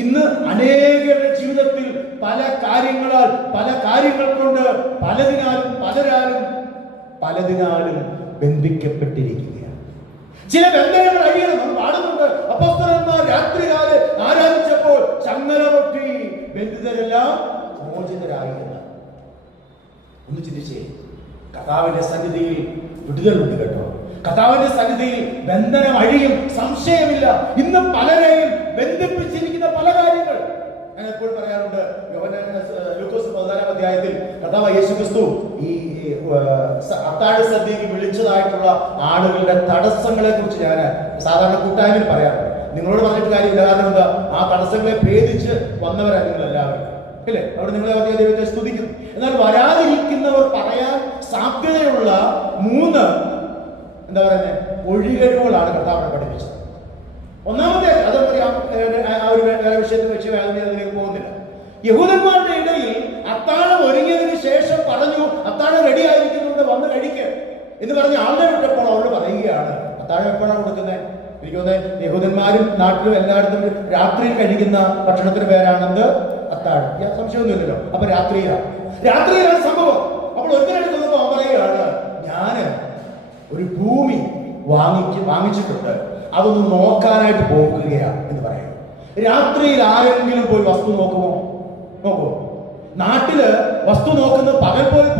ഇന്ന് അനേകരുടെ ജീവിതത്തിൽ പല കാര്യങ്ങൾ കൊണ്ട് പലതിനാലും ബന്ധിക്കപ്പെട്ടിരിക്കുകയാണ്. ചില ബന്ധനങ്ങൾ അഴിയണം. നമ്മൾ പാടുന്നുണ്ട്, അപ്പോസ്തലന്മാർ രാത്രികാലം ആരാധിച്ചപ്പോൾ ചങ്ങല പൊട്ടി, ബന്ധിതരെല്ലാം മോചിതരായി എന്ന്. ഒന്ന് ചിന്തിച്ചേ, കർത്താവിന്റെ സന്നിധിയിൽ വിടുതലുണ്ട് കേട്ടോ. കർത്താവിന്റെ സന്നിധിയിൽ ബന്ധനം അഴിയും, സംശയമില്ല. ഇന്ന് പലരെയും ബന്ധിപ്പിച്ചിരിക്കുന്ന പല കാര്യങ്ങൾ ഞാൻ എപ്പോഴും പറയാറുണ്ട്. ലൂക്കോസ് 14-ാം അധ്യായത്തിൽ കർത്താവ് യേശു ക്രിസ്തു ഈ അത്താഴ സദ്യക്ക് വിളിച്ചതായിട്ടുള്ള ആളുകളുടെ തടസ്സങ്ങളെ കുറിച്ച് ഞാൻ സാധാരണ കൂട്ടായ്മയിൽ പറയാറുണ്ട്. നിങ്ങളോട് പറഞ്ഞിട്ട് കാര്യമില്ല. കാരണം എന്താ? ആ തടസ്സങ്ങളെ ഭേദിച്ച് വന്നവരാണ് നിങ്ങൾ എല്ലാവരും, അല്ലേ? അവിടെ നിങ്ങളെ ദൈവത്തെ സ്തുതിക്കുന്നു. എന്നാൽ വരാതിരിക്കുന്നവർ പറയാൻ സാധ്യതയുള്ള 3 എന്താ പറയുന്നത് ഒഴികഴിവുകളാണ് കർത്താവിനെ പഠിപ്പിച്ചത്. ഒന്നാമത്തെ, അതറിയാം, ആ ഒരു വിഷയത്തിൽ വെച്ച് അതിലേക്ക് പോകുന്നില്ല. യഹൂദന്മാരുടെ ഇടയിൽ അത്താഴം ഒരുങ്ങിയതിനു ശേഷം പറഞ്ഞു, അത്താഴം റെഡി ആയിരിക്കുന്നുണ്ട്, വന്ന് കഴിക്കുക എന്ന് പറഞ്ഞ് ആളുടെ വിട്ടപ്പോൾ അവള് പറയുകയാണ്, അത്താഴം എപ്പോഴാണ് കൊടുക്കുന്നത്? എനിക്ക് തോന്നുന്നത് യഹൂദന്മാരും നാട്ടിലും എല്ലായിടത്തും രാത്രിയിൽ കഴിക്കുന്ന ഭക്ഷണത്തിന് പേരാണെന്ത്? അത്താഴം. സംശയമൊന്നുമില്ലല്ലോ. അപ്പൊ രാത്രിയിലാണ് സംഭവം. അപ്പോൾ ഒരുത്തരെടുക്കുന്നപ്പോ അവൻ പറയുകയാണ്, ഞാന് ഒരു ഭൂമി വാങ്ങിച്ചിട്ടുണ്ട്, അതൊന്ന് നോക്കാനായിട്ട് പോകുകയാണ് എന്ന് പറയുന്നു. രാത്രിയിൽ ആരെങ്കിലും പോയി വസ്തു നോക്കുമോ? നാട്ടില് വസ്തു നോക്കുന്നത് പകൽ പോലും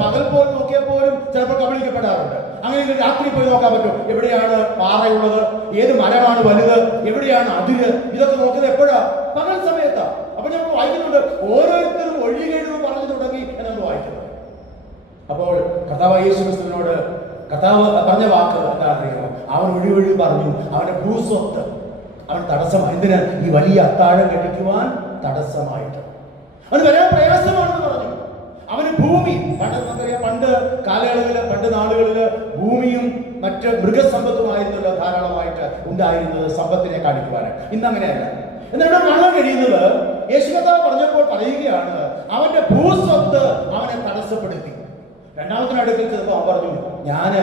നോക്കിയാൽ പോലും ചിലപ്പോൾ കബളിക്കപ്പെടാറുണ്ട്. അങ്ങനെ രാത്രി പോയി നോക്കാൻ പറ്റും. എവിടെയാണ് പാറയുള്ളത്, ഏത് മരമാണ് വലുത്, എവിടെയാണ് അതിര്, ഇതൊക്കെ നോക്കുന്നത് എപ്പോഴാ? പകൽ സമയത്താണ്. അപ്പൊ നമ്മൾ വായിക്കുന്നുണ്ട്, ഓരോരുത്തരും ഒഴികഴിവ് പറഞ്ഞു തുടങ്ങി എന്നാണ് വായിക്കുന്നത്. അപ്പോൾ കർത്താവ് യേശു ക്രിസ്തുവിനോട് കർത്താവ് പറഞ്ഞ വാക്ക് എന്താ അറിയാമോ? അവൻ ഒഴിവൊഴി പറഞ്ഞു, അവന്റെ ഭൂസ്വത്ത് അവൻ തടസ്സമായി. എന്തിന്? ഈ വലിയ അത്താഴം കഴിക്കുവാൻ തടസ്സമായിട്ട്. അവന് വരാൻ പ്രയാസമാണെന്ന് പറഞ്ഞു. അവന് ഭൂമി, പണ്ട് നമുക്കറിയാം, പണ്ട് കാലയളവില്, പണ്ട് നാളുകളില് ഭൂമിയും മറ്റ് മൃഗസമ്പത്തുമായിരുന്നല്ലോ ധാരാളമായിട്ട് ഉണ്ടായിരുന്നത് സമ്പത്തിനെ കാണിക്കുവാനായിട്ട്. ഇന്ന് അങ്ങനെയല്ല. എന്നിട്ട് കാണാൻ കഴിയുന്നത് യേശു കർത്താവ് പറഞ്ഞപ്പോൾ പറയുകയാണ്, അവന്റെ ഭൂസ്വത്ത് അവനെ തടസ്സപ്പെടുത്തി. രണ്ടാമത്തിനടുക്കൽ ചെന്നപ്പോൾ അവൻ പറഞ്ഞു, ഞാന്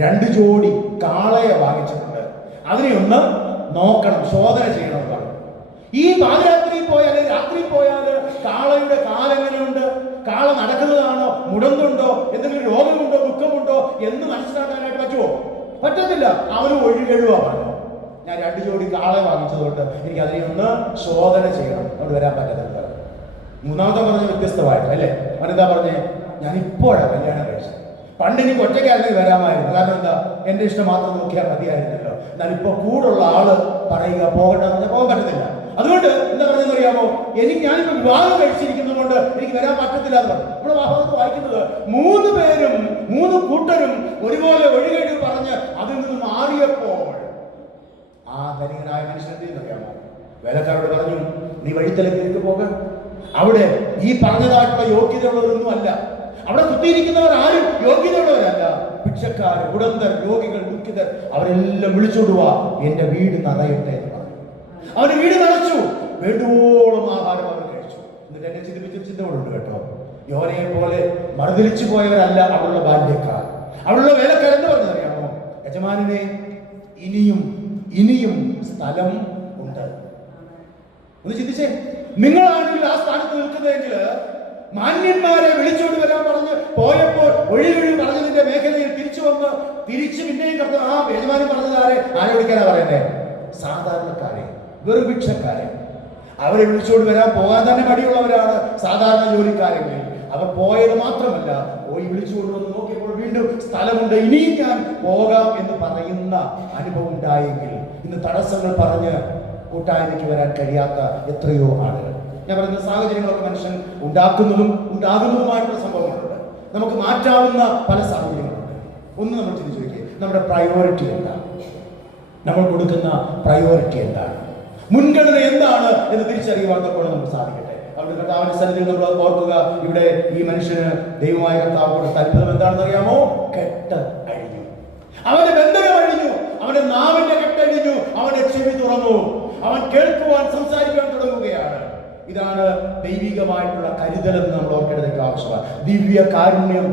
2 ജോഡി കാളയെ വാങ്ങിച്ചിട്ടുണ്ട്, അതിനെ ഒന്ന് നോക്കണം, ശോധന ചെയ്യണം പറഞ്ഞു. ഈ പാതിരാത്രി പോയാൽ, രാത്രി പോയാൽ കാളയുടെ കാലെങ്ങനെയുണ്ട്, കാള നടക്കുന്നതാണോ, മുടന്തുണ്ടോ, എന്തെങ്കിലും രോഗമുണ്ടോ, ദുഃഖമുണ്ടോ എന്ന് മനസ്സിലാക്കാനായിട്ട് പറ്റുമോ? പറ്റത്തില്ല. അവന് ഒഴികഴുവാ പറഞ്ഞു, ഞാൻ 2 ജോഡി കാളെ വാങ്ങിച്ചതുകൊണ്ട് എനിക്ക് അതിനെ ഒന്ന് ശോധന ചെയ്യണം, അവിടെ വരാൻ പറ്റത്തില്ല. മൂന്നാമത്തെ പറഞ്ഞ വ്യത്യസ്തമായിട്ട് അല്ലേ? അവനെന്താ പറഞ്ഞേ? ഞാൻ ഇപ്പോഴാണ് കല്യാണം കഴിച്ചത്. പണ്ട് എനിക്ക് ഒറ്റയ്ക്കാണെങ്കിൽ വരാമായിരുന്നു. കാരണം എന്താ? എന്റെ ഇഷ്ടം മാത്രം നോക്കിയാൽ മതിയായിരുന്നല്ലോ. എന്നാൽ ഇപ്പൊ കൂടുള്ള ആള് പറയുക പോകട്ടെ എന്ന് പറഞ്ഞാൽ പോകാൻ പറ്റത്തില്ല. അതുകൊണ്ട് എന്താ പറഞ്ഞതെന്ന് അറിയാമോ? ഞാനിപ്പോ വിവാഹം കഴിച്ചിരിക്കുന്നത് കൊണ്ട് എനിക്ക് വരാൻ പറ്റത്തില്ല എന്ന് പറഞ്ഞു. നമ്മുടെ ഭാഗത്ത് വായിക്കുന്നത് 3 പേരും 3 കൂട്ടരും ഒരുപോലെ ഒഴികഴിവ് പറഞ്ഞ് അതിൽ നിന്ന് മാറിയപ്പോൾ ആ ധനികനായ മനുഷ്യൻ അറിയാമോ? വേലക്കാരോട് പറഞ്ഞു, നീ വഴിത്തലക്കിലേക്ക് പോക, അവിടെ ഈ പറഞ്ഞതായിട്ടുള്ള യോഗ്യതയുള്ളവരൊന്നും അല്ല, അവിടെ കുത്തിയിരിക്കുന്നവർ ആരും യോഗ്യതയുള്ളവരല്ല, ഭിക്ഷക്കാർ, ഉടന്തർ, രോഗികൾ, ദുഃഖിതർ, അവരെല്ലാം വിളിച്ചോടുക, എന്റെ വീട് നിറയട്ടെ എന്ന് പറഞ്ഞു. അവന്റെ വീട് നിറച്ചു, വേണ്ടുവോളം ആഹാരം അവർ കഴിച്ചു. എന്നിട്ട് എന്നെ ചിന്തിപ്പിച്ച ചിന്തകളുണ്ട് കേട്ടോ. യോനയെ പോലെ മറുതിരിച്ചു പോയവരല്ല അവളുടെ ബാല്യക്കാർ, അവളുടെ വേലക്കാർ. എന്ന് പറഞ്ഞറിയാമോ? യജമാനെ ഇനിയും സ്ഥലം ഉണ്ട്. ഒന്ന് ചിന്തിച്ചേ, നിങ്ങളാണെങ്കിൽ ആ സ്ഥാനത്ത് നിൽക്കുന്നതെങ്കിൽ മാന്യന്മാരെ വിളിച്ചോണ്ട് വരാൻ പറഞ്ഞ് പോയപ്പോൾ ഒഴികഴിവ് പറഞ്ഞതിന്റെ മേഖലയിൽ തിരിച്ചു പിന്നെയും ആ യജമാനൻ പറഞ്ഞതാരെ ആരെ വിളിക്കാനാ പറയുന്നേ? സാധാരണക്കാരെ, വെറും ഭിക്ഷക്കാരെ. അവരെ വിളിച്ചോണ്ട് വരാൻ പോകാൻ തന്നെ മടിയുള്ളവരാണ് സാധാരണ ജോലിക്കാരെങ്കിൽ. അവർ പോയത് മാത്രമല്ല, പോയി വിളിച്ചുകൊണ്ടുവന്ന് നോക്കിയപ്പോൾ വീണ്ടും സ്ഥലമുണ്ട്, ഇനിയും ഞാൻ പോകാം എന്ന് പറയുന്ന അനുഭവം ഉണ്ടായെങ്കിൽ ഇന്ന് തടസ്സങ്ങൾ പറഞ്ഞ് കൂട്ടായ്മയ്ക്ക് വരാൻ കഴിയാത്ത എത്രയോ ആളുകൾ. ഞാൻ പറയുന്ന സാഹചര്യങ്ങളൊക്കെ മനുഷ്യൻ ഉണ്ടാകുന്നതുമായിട്ടുള്ള സംഭവങ്ങളുണ്ട്. നമുക്ക് മാറ്റാവുന്ന പല സാഹചര്യങ്ങളുണ്ട്. ഒന്ന് നമ്മൾ ചിന്തിച്ചു നോക്കിയേ, നമ്മുടെ പ്രയോറിറ്റി എന്താണ്? നമ്മൾ കൊടുക്കുന്ന പ്രയോറിറ്റി എന്താണ്? മുൻഗണന എന്താണ് എന്ന് തിരിച്ചറിയുവാൻ നമുക്ക് സാധിക്കട്ടെ. അവിടെ കർത്താവിന്റെ സന്നിധിയിൽ നമ്മൾ ഓർക്കുക, ഇവിടെ ഈ മനുഷ്യന് ദൈവമായ കർത്താവ് കൊടുത്ത അത്ഭുതം എന്താണെന്ന് അറിയാമോ? കെട്ട് അഴിഞ്ഞു, അവന്റെ ബന്ധനം അഴിഞ്ഞു, അവന്റെ നാവിന്റെ കെട്ടഴിഞ്ഞു, അവന്റെ ചെവി തുറന്നു, അവൻ കേൾക്കുവാൻ, സംസാരിക്കാൻ തുടങ്ങുകയാണ്. ഇതാണ് ദൈവികമായിട്ടുള്ള കരുതൽ എന്ന് നമ്മൾ ഓർക്കേണ്ടതൊക്കെ ആവശ്യമാണ്. ദിവ്യ കാരുണ്യം,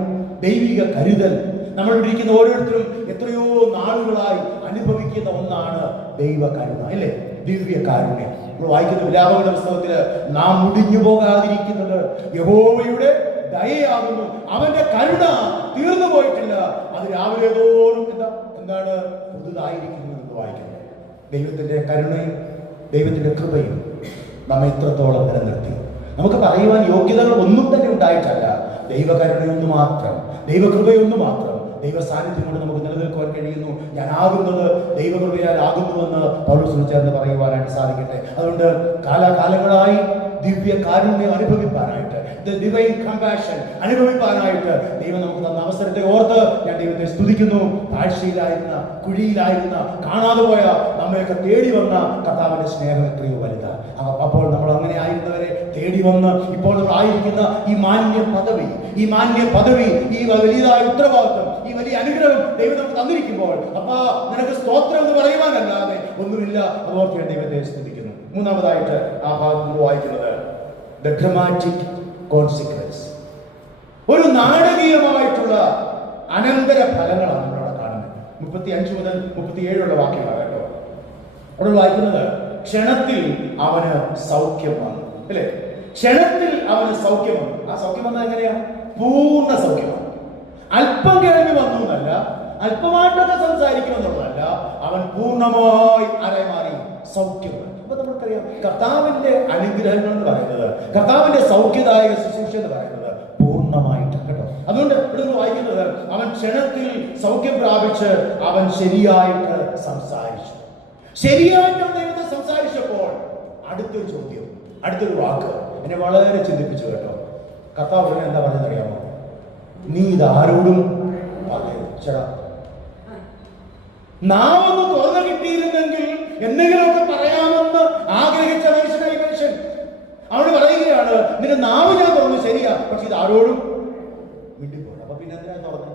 ദൈവിക കരുതൽ നമ്മൾ ഇരിക്കുന്ന ഓരോരുത്തരും എത്രയോ നാളുകളായി അനുഭവിക്കുന്ന ഒന്നാണ് ദൈവ കരുണ, അല്ലേ? ദിവ്യ കാരുണ്യം. നമ്മൾ വായിക്കുന്ന വിലാപങ്ങളുടെ പുസ്തകത്തില് നാം മുടിഞ്ഞു പോകാതിരിക്കുന്നത് യഹോവയുടെ ദയയാകുന്നു, അവന്റെ കരുണ തീർന്നു പോയിട്ടില്ല, അത് രാവിലെ തോറും എന്താണ് പുതുതായിരിക്കുന്നു എന്ന് വായിക്കുന്നത്. ദൈവത്തിന്റെ കരുണയും ദൈവത്തിന്റെ കൃപയും നമ്മെ ഇത്രത്തോളം നിലനിർത്തി. നമുക്ക് പറയുവാൻ യോഗ്യതകൾ ഒന്നും തന്നെ ഉണ്ടായിട്ടല്ല, ദൈവകരുണയൊന്നു മാത്രം, ദൈവകൃപയൊന്നു മാത്രം, ദൈവ സാന്നിധ്യം കൊണ്ട് നമുക്ക് നിലനിൽക്കുവാൻ കഴിയുന്നു. ഞാൻ ആകുന്നത് ദൈവകൃപയാൽ ആകുന്നുവെന്ന് പൗലോസിനോട് ചേർന്ന് പറയുവാനായിട്ട് സാധിക്കട്ടെ. അതുകൊണ്ട് കാലാകാലങ്ങളായി ദിവ്യ കാരുണ്യം അനുഭവിപ്പാനായിട്ട്, ഡിവൈൻ കമ്പാഷൻ അനുഭവിപ്പാനായിട്ട് ദൈവം നമുക്ക് തന്ന അവസരത്തെ ഓർത്ത് ഞാൻ ദൈവത്തെ സ്തുതിക്കുന്നു. താഴ്ചയിലായിരുന്ന, കുഴിയിലായിരുന്ന, കാണാതെ പോയ നമ്മയൊക്കെ തേടി വന്ന കർത്താവിന്റെ സ്നേഹം എത്രയോ വലുതാണ്. അപ്പോൾ നമ്മൾ അങ്ങനെ ആയിരുന്നവരെ തേടി വന്ന് ഇപ്പോൾ നമ്മൾ ആയിരിക്കുന്ന ഈ മാന്യ പദവി, ഈ വലിയതായ ഉത്തരവാദിത്വം, ഈ വലിയ അനുഗ്രഹം ദൈവം നമുക്ക് തന്നിരിക്കുമ്പോൾ അപ്പാ നിനക്ക് സ്തോത്രം എന്ന് പറയുവാനല്ലാതെ ഒന്നുമില്ല. അതോർത്ത് ഞാൻ ദൈവത്തെ സ്തുതിക്കുന്നു. മൂന്നാമതായിട്ട് ആ ഭാഗത്ത് വായിക്കുന്നത് ദ ഡ്രമാറ്റിക് കോൺസിക്വൻസ്, ഒരു നാടകീയമായിട്ടുള്ള അനന്തര ഫലങ്ങളാണ് നമ്മളവിടെ കാണുന്നത്. 35 മുതൽ 37 വാക്യങ്ങളാണ് കേട്ടോ. അവിടെ വായിക്കുന്നത് ക്ഷണത്തിൽ അവന് സൗഖ്യം വന്നു, അല്ലേ? ക്ഷണത്തിൽ അവന് സൗഖ്യം വന്നു. ആ സൗഖ്യം വന്നത് എങ്ങനെയാ? പൂർണ്ണ സൗഖ്യമാണ്. അല്പം കേൾവി വന്നു എന്നല്ല, അല്പമായിട്ടൊക്കെ സംസാരിക്കുമെന്നുള്ളതല്ല, അവൻ പൂർണ്ണമായി അരമാറി സൗഖ്യം. അപ്പൊ നമുക്കറിയാം കർത്താവിന്റെ അനുഗ്രഹങ്ങൾ എന്ന് പറയുന്നത്, കർത്താവിന്റെ സൗഖ്യദായക ശുശ്രൂഷ എന്ന് പറയുന്നത് പൂർണ്ണമായിട്ട് കേട്ടോ. അതുകൊണ്ട് ഇവിടെ വായിക്കുന്നത് അവൻ ക്ഷണത്തിൽ സൗഖ്യം പ്രാപിച്ച് അവൻ ശരിയായിട്ട് സംസാരിച്ചു. ശരിയായിട്ട് ദൈവത്തെ സംസാരിച്ചപ്പോൾ അടുത്തൊരു ചോദ്യം, അടുത്തൊരു വാക്ക് എന്നെ വളരെ ചിന്തിപ്പിച്ചു കേട്ടോ. കർത്താവ് എന്താ പറഞ്ഞത് അറിയാമോ? നീ ഇതാരോടും പറയരുത്. ചേട്ടാ, നാമൊന്ന് തുറന്നു കിട്ടിയിരുന്നെങ്കിൽ എന്തെങ്കിലുമൊക്കെ പറയാമെന്ന് ആഗ്രഹിച്ച മനുഷ്യനായി മനുഷ്യൻ അവന് പറയുകയാണ്, നിന്റെ നാവ് ഞാൻ തുറന്നു ശരിയാ, പക്ഷെ ഇത് ആരോടും മിണ്ടിപ്പോകും. അപ്പൊ പിന്നെ എന്തിനാ തുറന്നു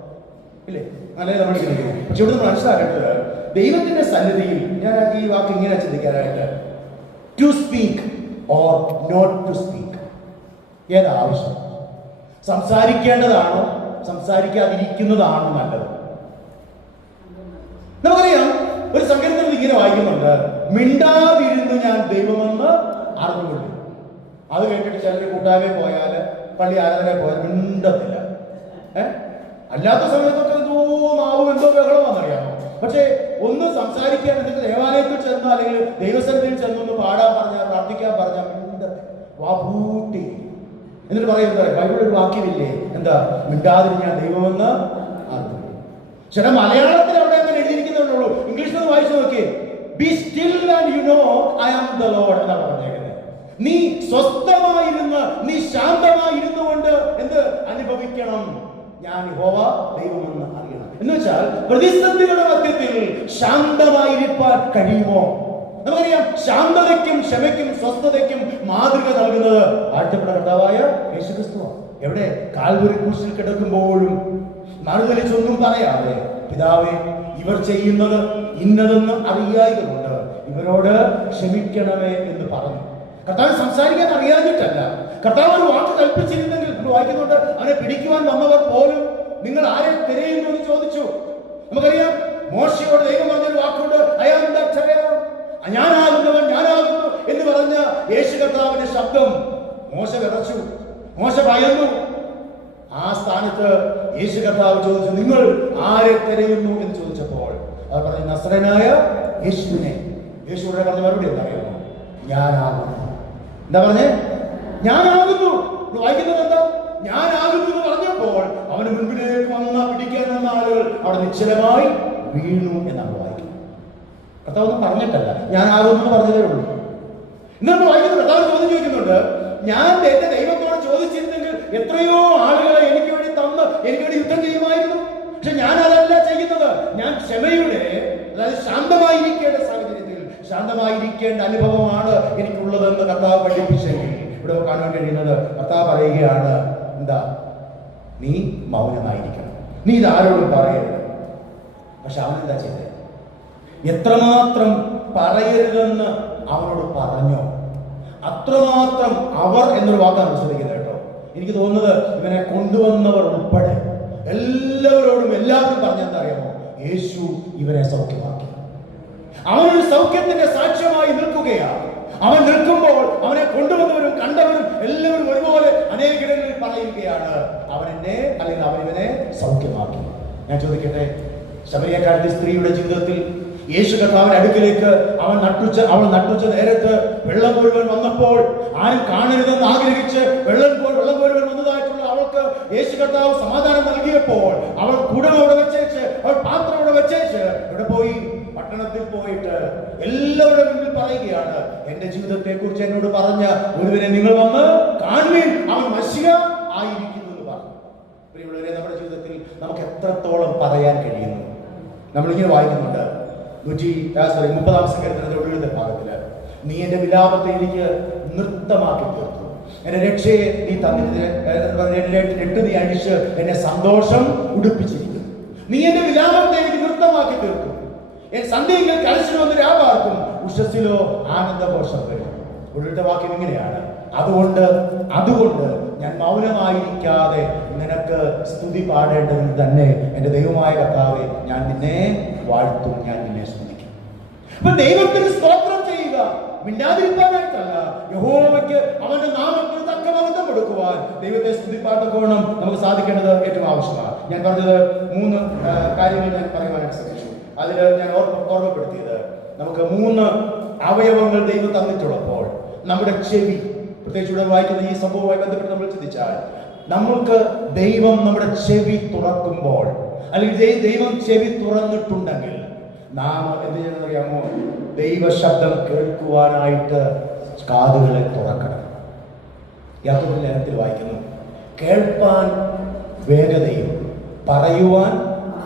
ഇല്ലേ? നല്ലത് നമ്മൾ ചിന്തിക്കുന്നു. പക്ഷെ ഇവിടുന്ന് മനസ്സിലാക്കേണ്ടത്, ദൈവത്തിന്റെ സന്നിധിയിൽ ഞാൻ ഈ വാക്ക് ഇങ്ങനെ ചിന്തിക്കാനായിട്ട്, to speak or not to speak, ഏതാ ആവശ്യം? സംസാരിക്കേണ്ടതാണോ സംസാരിക്കാതിരിക്കുന്നതാണോ നല്ലത്? നമുക്കറിയാം, ഒരു സങ്കീർത്തനത്തിൽ ഇങ്ങനെ വായിക്കുന്നുണ്ട്, മിണ്ടാതിരുന്നു ഞാൻ ദൈവമെന്ന് അറിഞ്ഞുകൊള്ളു. അത് കേട്ടിട്ട് ചിലർ കൂട്ടായ്മ പോയാൽ, പള്ളി ആരാധന പോയാൽ മിണ്ടത്തില്ല. അല്ലാത്ത സമയത്തൊക്കെ നാവും എന്തോ ബഹളമാണെന്നറിയാമോ? പക്ഷേ ഒന്ന് സംസാരിക്കാൻ, എന്നിട്ട് ദേവാലയത്തിൽ ചെന്ന് അല്ലെങ്കിൽ ദൈവസന്നിധിയിൽ ചെന്നൊന്ന് പാടാൻ പറഞ്ഞാൽ, പ്രാർത്ഥിക്കാൻ പറഞ്ഞാൽ വാപൂട്ടി എന്നിട്ട് പറയുന്നത് ബൈബിളിൽ ഒരു വാക്യമില്ലേ, എന്താ? മിണ്ടാതിരുന്ന് ഞാൻ ദൈവമെന്ന് അറിഞ്ഞു. ചില മലയാളത്തിൽ അവിടെ അങ്ങനെ എഴുതിയിരിക്കുന്നുള്ളൂ. ഇംഗ്ലീഷിൽ വായിച്ചു നോക്കിയേ, be still and you know I am the Lord എന്നാണ് പറഞ്ഞേക്കുന്നത്. നീ സ്വസ്ഥമായിരുന്ന്, നീ ശാന്തമായിരുന്നു കൊണ്ട് എന്ത് അനുഭവിക്കണം? ഞാൻ യഹോവ ദൈവമെന്ന് അറിയണം. എന്ന് വെച്ചാൽ പ്രതിസന്ധികളുടെ മധ്യത്തിൽ ശാന്തമായിരിക്കാൻ കഴിയുമോ? നമുക്കറിയാം, ശാന്തതയ്ക്കും ക്ഷമയ്ക്കും സ്വസ്ഥതയ്ക്കും മാതൃക നൽകുന്നത് വാഴ്ത്തപ്പെട്ട കർത്താവായ യേശുക്രിസ്തുവാണ്. എവിടെ? കാൽവരി ക്രൂശിൽ കിടക്കുമ്പോഴും മറുതലിച്ചൊന്നും പറയാതെ, പിതാവേ, ഇവർ ചെയ്യുന്നത് ഇന്നതെന്ന് അറിയായതുകൊണ്ട് ഇവരോട് ക്ഷമിക്കണമേ എന്ന് പറഞ്ഞു. കർത്താവ് സംസാരിക്കാൻ അറിയാഞ്ഞിട്ടല്ല. കർത്താവ് ഒരു വാക്ക് കൽപ്പിച്ചിരുന്നെങ്കിൽ, വായിക്കുന്നുണ്ട്, അവനെ പിടിക്കുവാൻ വന്നവർ പോലും നിങ്ങൾ ആരെ തിരയുന്നു എന്ന് ചോദിച്ചു. നമുക്കറിയാം, മോശയോട് ദൈവം പറഞ്ഞൊരു വാക്കുണ്ട്, ഞാനാകുന്നവൻ ഞാനാകുന്നു എന്ന് പറഞ്ഞ യേശു കർത്താവിന്റെ ശബ്ദം മോശ വിറച്ചു, മോശ ഭയന്നു. ആ സ്ഥാനത്ത് യേശു കർത്താവ് ചോദിച്ചു, നിങ്ങൾ ആരെ തിരയുന്നു എന്ന് ചോദിച്ചപ്പോൾ അവർ പറഞ്ഞു, നസ്രയനായ യേശുവിനെ. യേശുവിടെ പറഞ്ഞ മറുപടി എന്താ? ഞാനാകുന്നു. എന്താ പറഞ്ഞേ? ഞാനാകുന്നു. വായിക്കുന്നത് എന്താ? ഞാനാകുന്നു എന്ന് പറഞ്ഞപ്പോൾ അവന് മുൻപിലേക്ക് വന്ന പിടിക്കാൻ വന്ന ആളുകൾ അവിടെ നിശ്ചലമായി വീണു എന്നാണ് വായിക്കുന്നത്. കർത്താവ് ഒന്നും പറഞ്ഞിട്ടല്ല, ഞാനാകുന്നു എന്ന് പറഞ്ഞതേ ഉള്ളൂ. ഇന്നിപ്പോൾ വായിക്കുന്നത് കർത്താവ് ചോദ്യം ചോദിക്കുന്നുണ്ട്, ഞാൻ എന്റെ ദൈവത്തോട് ചോദിച്ചിരുന്നെങ്കിൽ എത്രയോ ആളുകളെ എനിക്ക് വേണ്ടി തന്ന് എനിക്ക് വേണ്ടി യുദ്ധം ചെയ്യുമായിരുന്നു. പക്ഷെ ഞാൻ അതല്ല ചെയ്യുന്നത്. ഞാൻ ക്ഷമയുടെ, അതായത് ശാന്തമായിരിക്കേണ്ട സാഹചര്യത്തിൽ ശാന്തമായിരിക്കേണ്ട അനുഭവമാണ് എനിക്കുള്ളതെന്ന് കർത്താവ് പഠിപ്പിച്ചെങ്കിൽ ഇവിടെ കാണാൻ കഴിയുന്നത്, കർത്താവ് പറയുകയാണ്, എന്താ? നീ മൗനമായിരിക്കണം, നീ ഇതാരോടും പറയരുത്. പക്ഷെ അവൻ എന്താ ചെയ്തത്? എത്രമാത്രം പറയരുതെന്ന് അവനോട് പറഞ്ഞോ അത്രമാത്രം അവർ എന്നൊരു വാക്കാണ് ശ്രദ്ധിക്കുന്നത് കേട്ടോ. എനിക്ക് തോന്നുന്നത് ഇവനെ കൊണ്ടുവന്നവർ ഉൾപ്പെടെ എല്ലാവരോടും എല്ലാവരും പറഞ്ഞെന്താ അറിയാമോ? യേശു ഇവനെ സൗഖ്യമാക്കി. അവനൊരു സൗഖ്യത്തിന്റെ സാക്ഷ്യമായി നിൽക്കുകയാണ്. അവൻ നിൽക്കുമ്പോൾ അവനെ കൊണ്ടുവന്നവരും കണ്ടവരും എല്ലാവരും ഒരുപോലെ അനേകരിൽ പറയുകയാണ്, അവൻ എന്നെ അല്ലെങ്കിൽ അവൻ ഇവനെ സൗഖ്യമാക്കി. ഞാൻ ചോദിക്കട്ടെ, ശമരിയക്കാരന്റെ സ്ത്രീയുടെ ജീവിതത്തിൽ യേശു കർത്താവിന്റെ അടുക്കിലേക്ക് അവൾ നട്ടുച്ച നേരത്ത് വെള്ളം മുഴുവൻ വന്നപ്പോൾ, ആരും കാണരുതെന്ന് ആഗ്രഹിച്ച് വെള്ളം മുഴുവൻ വന്നതായിട്ടുള്ള അവൾക്ക് യേശു കർത്താവ് സമാധാനം നൽകിയപ്പോൾ അവൾ കുടം അവിടെ വെച്ചേച്ച്, അവൾ പാത്രം അവിടെ വെച്ചേച്ച് ഇവിടെ പോയി പട്ടണത്തിൽ പോയിട്ട് എല്ലാവരുടെ മുന്നിൽ പറയുകയാണ്, എന്റെ ജീവിതത്തെ കുറിച്ച് എന്നോട് പറഞ്ഞ ഒരുവനെ നിങ്ങൾ വന്ന് കാണുവിൻ, അവൻ മശിഹ ആയിരിക്കുന്നു എന്ന് പറഞ്ഞു. പ്രിയമുള്ളവരെ, നമ്മുടെ ജീവിതത്തിൽ നമുക്ക് എത്രത്തോളം പറയാൻ കഴിയുന്നു? നമ്മളിങ്ങനെ വായിക്കുന്നുണ്ട് 30-ാം സങ്കീർത്തനത്തിന്റെ ഭാഗത്തില്, നീ എന്റെ വിലാപത്തെ എനിക്ക് നൃത്തമാക്കി തീർത്തു, എന്റെ രക്ഷയെ നീ തന്നിട്ട് നീ അഴിച്ച് എന്നെ സന്തോഷം ഉടുപ്പിച്ചിരിക്കുന്നു. നീ എന്റെ വിലാപത്തെ എനിക്ക് നൃത്തമാക്കി തീർത്തു. സന്ധ്യയിൽ കലശം വന്ന് രാപാർക്കും, ഉഷസ്സിലോ ആനന്ദഘോഷം വരും. ഒടുവിലത്തെ വാക്യം ഇങ്ങനെയാണ്, അതുകൊണ്ട് ഞാൻ മൗനമായിരിക്കാതെ നിനക്ക് സ്തുതി പാടേണ്ടതിന് തന്നെ എന്റെ ദൈവമായ കർത്താവേ, ഞാൻ നിന്നെ വാഴ്ത്തും, ഞാൻ നിന്നെ സ്തുതിക്കും. അപ്പൊ ദൈവത്തിന് സ്തോത്രം ചെയ്യുക, മിണ്ടാതിരിക്കാനായിട്ടല്ല, യഹോവയ്ക്ക് അവന്റെ നാമത്തിന് തക്ക മഹത്വം കൊടുക്കുവാൻ ദൈവത്തെ സ്തുതിപ്പാട്ടൊക്കെ നമുക്ക് സാധിക്കേണ്ടത് ഏറ്റവും ആവശ്യമാണ്. ഞാൻ പറഞ്ഞത് 3 കാര്യങ്ങൾ ഞാൻ പറയുവാനായിട്ട് ശ്രമിച്ചു. അതിൽ ഞാൻ ഓർമ്മപ്പെടുത്തിയത്, നമുക്ക് 3 അവയവങ്ങൾ ദൈവം തന്നിട്ടുള്ളപ്പോൾ നമ്മുടെ ചെവി, പ്രത്യേകിച്ച് ഇവിടെ വായിക്കുന്ന ഈ സംഭവവുമായി ബന്ധപ്പെട്ട് നമ്മൾ ചിന്തിച്ചാൽ, നമ്മൾക്ക് ദൈവം നമ്മുടെ ചെവി തുറക്കുമ്പോൾ, അല്ലെങ്കിൽ ദൈവം ചെവി തുറന്നിട്ടുണ്ടെങ്കിൽ നാം എന്ത് ചെയ്യണമെന്ന് അറിയാമോ? ദൈവശബ്ദം കേൾക്കുവാനായിട്ട് കാതുകളെ തുറക്കണം. യാക്കോബിന്റെ ലേഖനത്തിൽ വായിക്കുന്നു, കേൾപ്പാൻ വേഗതയും പറയുവാൻ